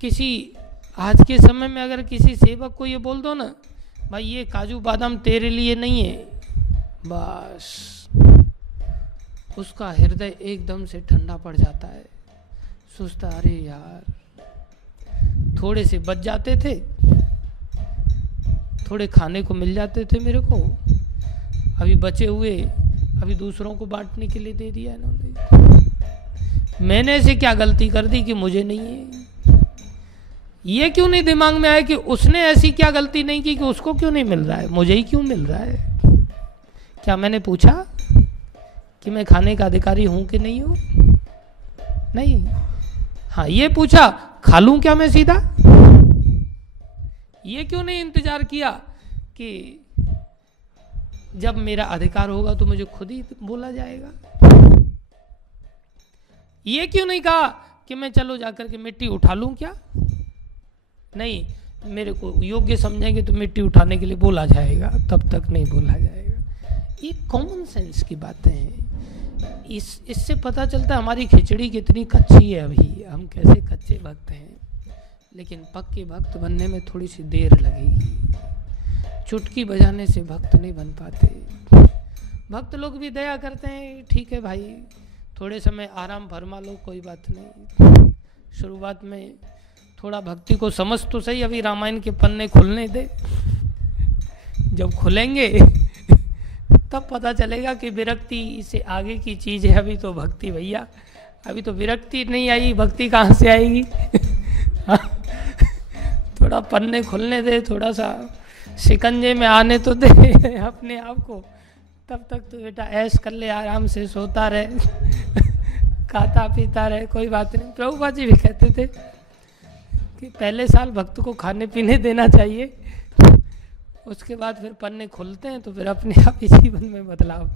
किसी आज के समय में अगर किसी सेवक को ये बोल दो ना, भाई ये काजू बादाम तेरे लिए नहीं है, बस उसका हृदय एकदम से ठंडा पड़ जाता है। सोचता अरे यार थोड़े से बच जाते थे, थोड़े खाने को मिल जाते थे मेरे को, अभी बचे हुए अभी दूसरों को बांटने के लिए दे दिया इन्होंने। मैंने ऐसे क्या गलती कर दी कि मुझे नहीं है? ये क्यों नहीं दिमाग में आया कि उसने ऐसी क्या गलती नहीं की कि उसको क्यों नहीं मिल रहा है, मुझे ही क्यों मिल रहा है? क्या मैंने पूछा कि मैं खाने का अधिकारी हूं कि नहीं हूं? नहीं। हाँ, ये पूछा खा लूं क्या मैं सीधा? ये क्यों नहीं इंतजार किया कि जब मेरा अधिकार होगा तो मुझे खुद ही बोला जाएगा? ये क्यों नहीं कहा कि मैं चलो जाकर के मिट्टी उठा लूं क्या? नहीं, मेरे को योग्य समझेंगे तो मिट्टी उठाने के लिए बोला जाएगा, तब तक नहीं बोला जाएगा। ये कॉमन सेंस की बातें हैं। इससे पता चलता है हमारी खिचड़ी कितनी कच्ची है, अभी हम कैसे कच्चे भक्त हैं। लेकिन पक्के भक्त बनने में थोड़ी सी देर लगेगी। चुटकी बजाने से भक्त नहीं बन पाते। भक्त लोग भी दया करते हैं, ठीक है भाई थोड़े समय आराम फरमा लो, कोई बात नहीं। शुरुआत में थोड़ा भक्ति को समझ तो सही, अभी रामायण के पन्ने खुलने दे, जब खुलेंगे तब पता चलेगा कि विरक्ति इससे आगे की चीज़ है। अभी तो भक्ति भैया, अभी तो विरक्ति नहीं आई, भक्ति कहाँ से आएगी? थोड़ा पन्ने खुलने दे, थोड़ा सा शिकंजे में आने तो दे अपने आप को, तब तक तो बेटा ऐश कर ले, आराम से सोता रहे खाता पीता रहे, कोई बात नहीं। प्रभुपाद जी भी कहते थे कि पहले साल भक्त को खाने पीने देना चाहिए, उसके बाद फिर पन्ने खुलते हैं तो फिर अपने आप ही जीवन में बदलाव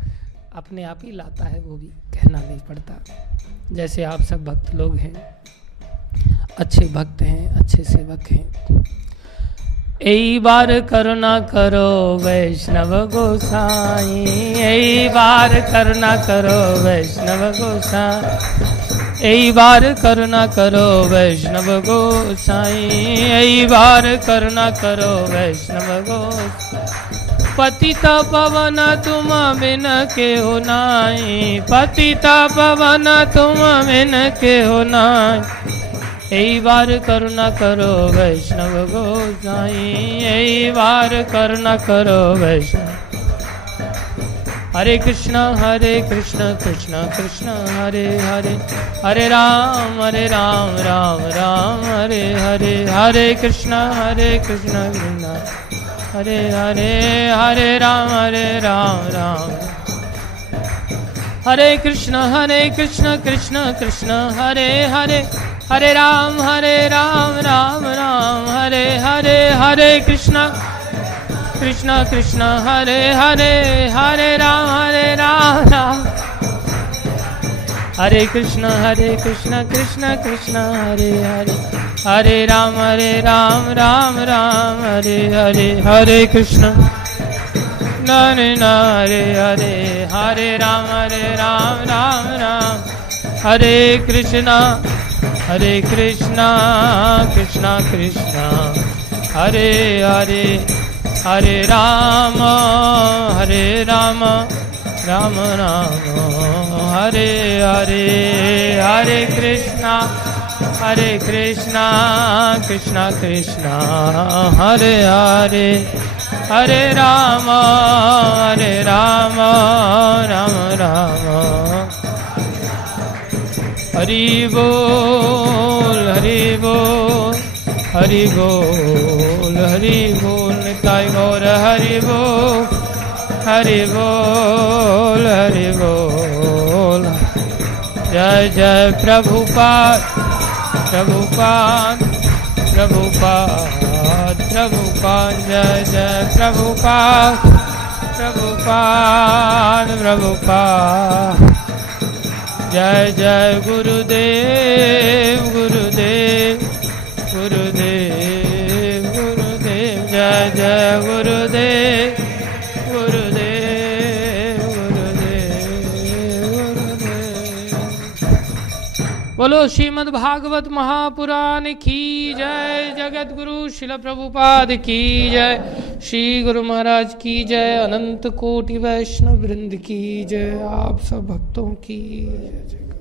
अपने आप ही लाता है, वो भी कहना नहीं पड़ता। जैसे आप सब भक्त लोग हैं, अच्छे भक्त हैं, अच्छे सेवक हैं। एक बार करुणा करो वैष्णव गोसाई, एक बार करुणा करो वैष्णव गोसाई, एक बार करुणा करो वैष्णव गोसाई, एक बार करुणा करो वैष्णव गोसाई। पतिता पवन तुम बिन के हो नाई, पतिता पवन तुम बिन के हो नाई, एक बार करुणा करो वैष्णव गोसाई, एक बार करुणा करो वैष्णव। हरे कृष्ण कृष्ण कृष्ण हरे हरे, हरे राम राम राम हरे हरे, हरे कृष्ण कृष्ण हरे हरे, हरे राम राम। हरे कृष्ण कृष्ण कृष्ण हरे हरे, हरे राम राम राम हरे हरे, हरे कृष्ण कृष्ण कृष्ण हरे हरे, हरे राम राम। हरे कृष्ण कृष्ण कृष्ण हरे हरे, हरे राम राम राम हरे हरे, हरे कृष्ण हरे हरे, हरे राम राम राम। हरे कृष्णा कृष्णा कृष्णा हरे हरे, हरे राम राम राम हरे हरे, हरे कृष्णा कृष्णा कृष्णा हरे हरे, हरे राम राम राम हरि बोल हरि बोल हरि बोल हरि बोल, निताय गौर हरि बोल हरि बोल हरि बोल। जय जय प्रभुपाद प्रभुपाद प्रभुपाद प्रभुपाद, जय जय प्रभुपाद प्रभुपाद प्रभुपाद, जय जय गुरुदेव गुरुदेव गुरुदेव गुरुदेव, जय जय गुरुदेव गुरुदेव गुरुदेव गुरुदेव। बोलो श्रीमद् भागवत महापुराण की जय, जगत गुरु शिल प्रभुपाद की जय, श्री गुरु महाराज की जय, अनंत कोटि वैष्णव वृंद की जय, आप सब भक्तों की जय।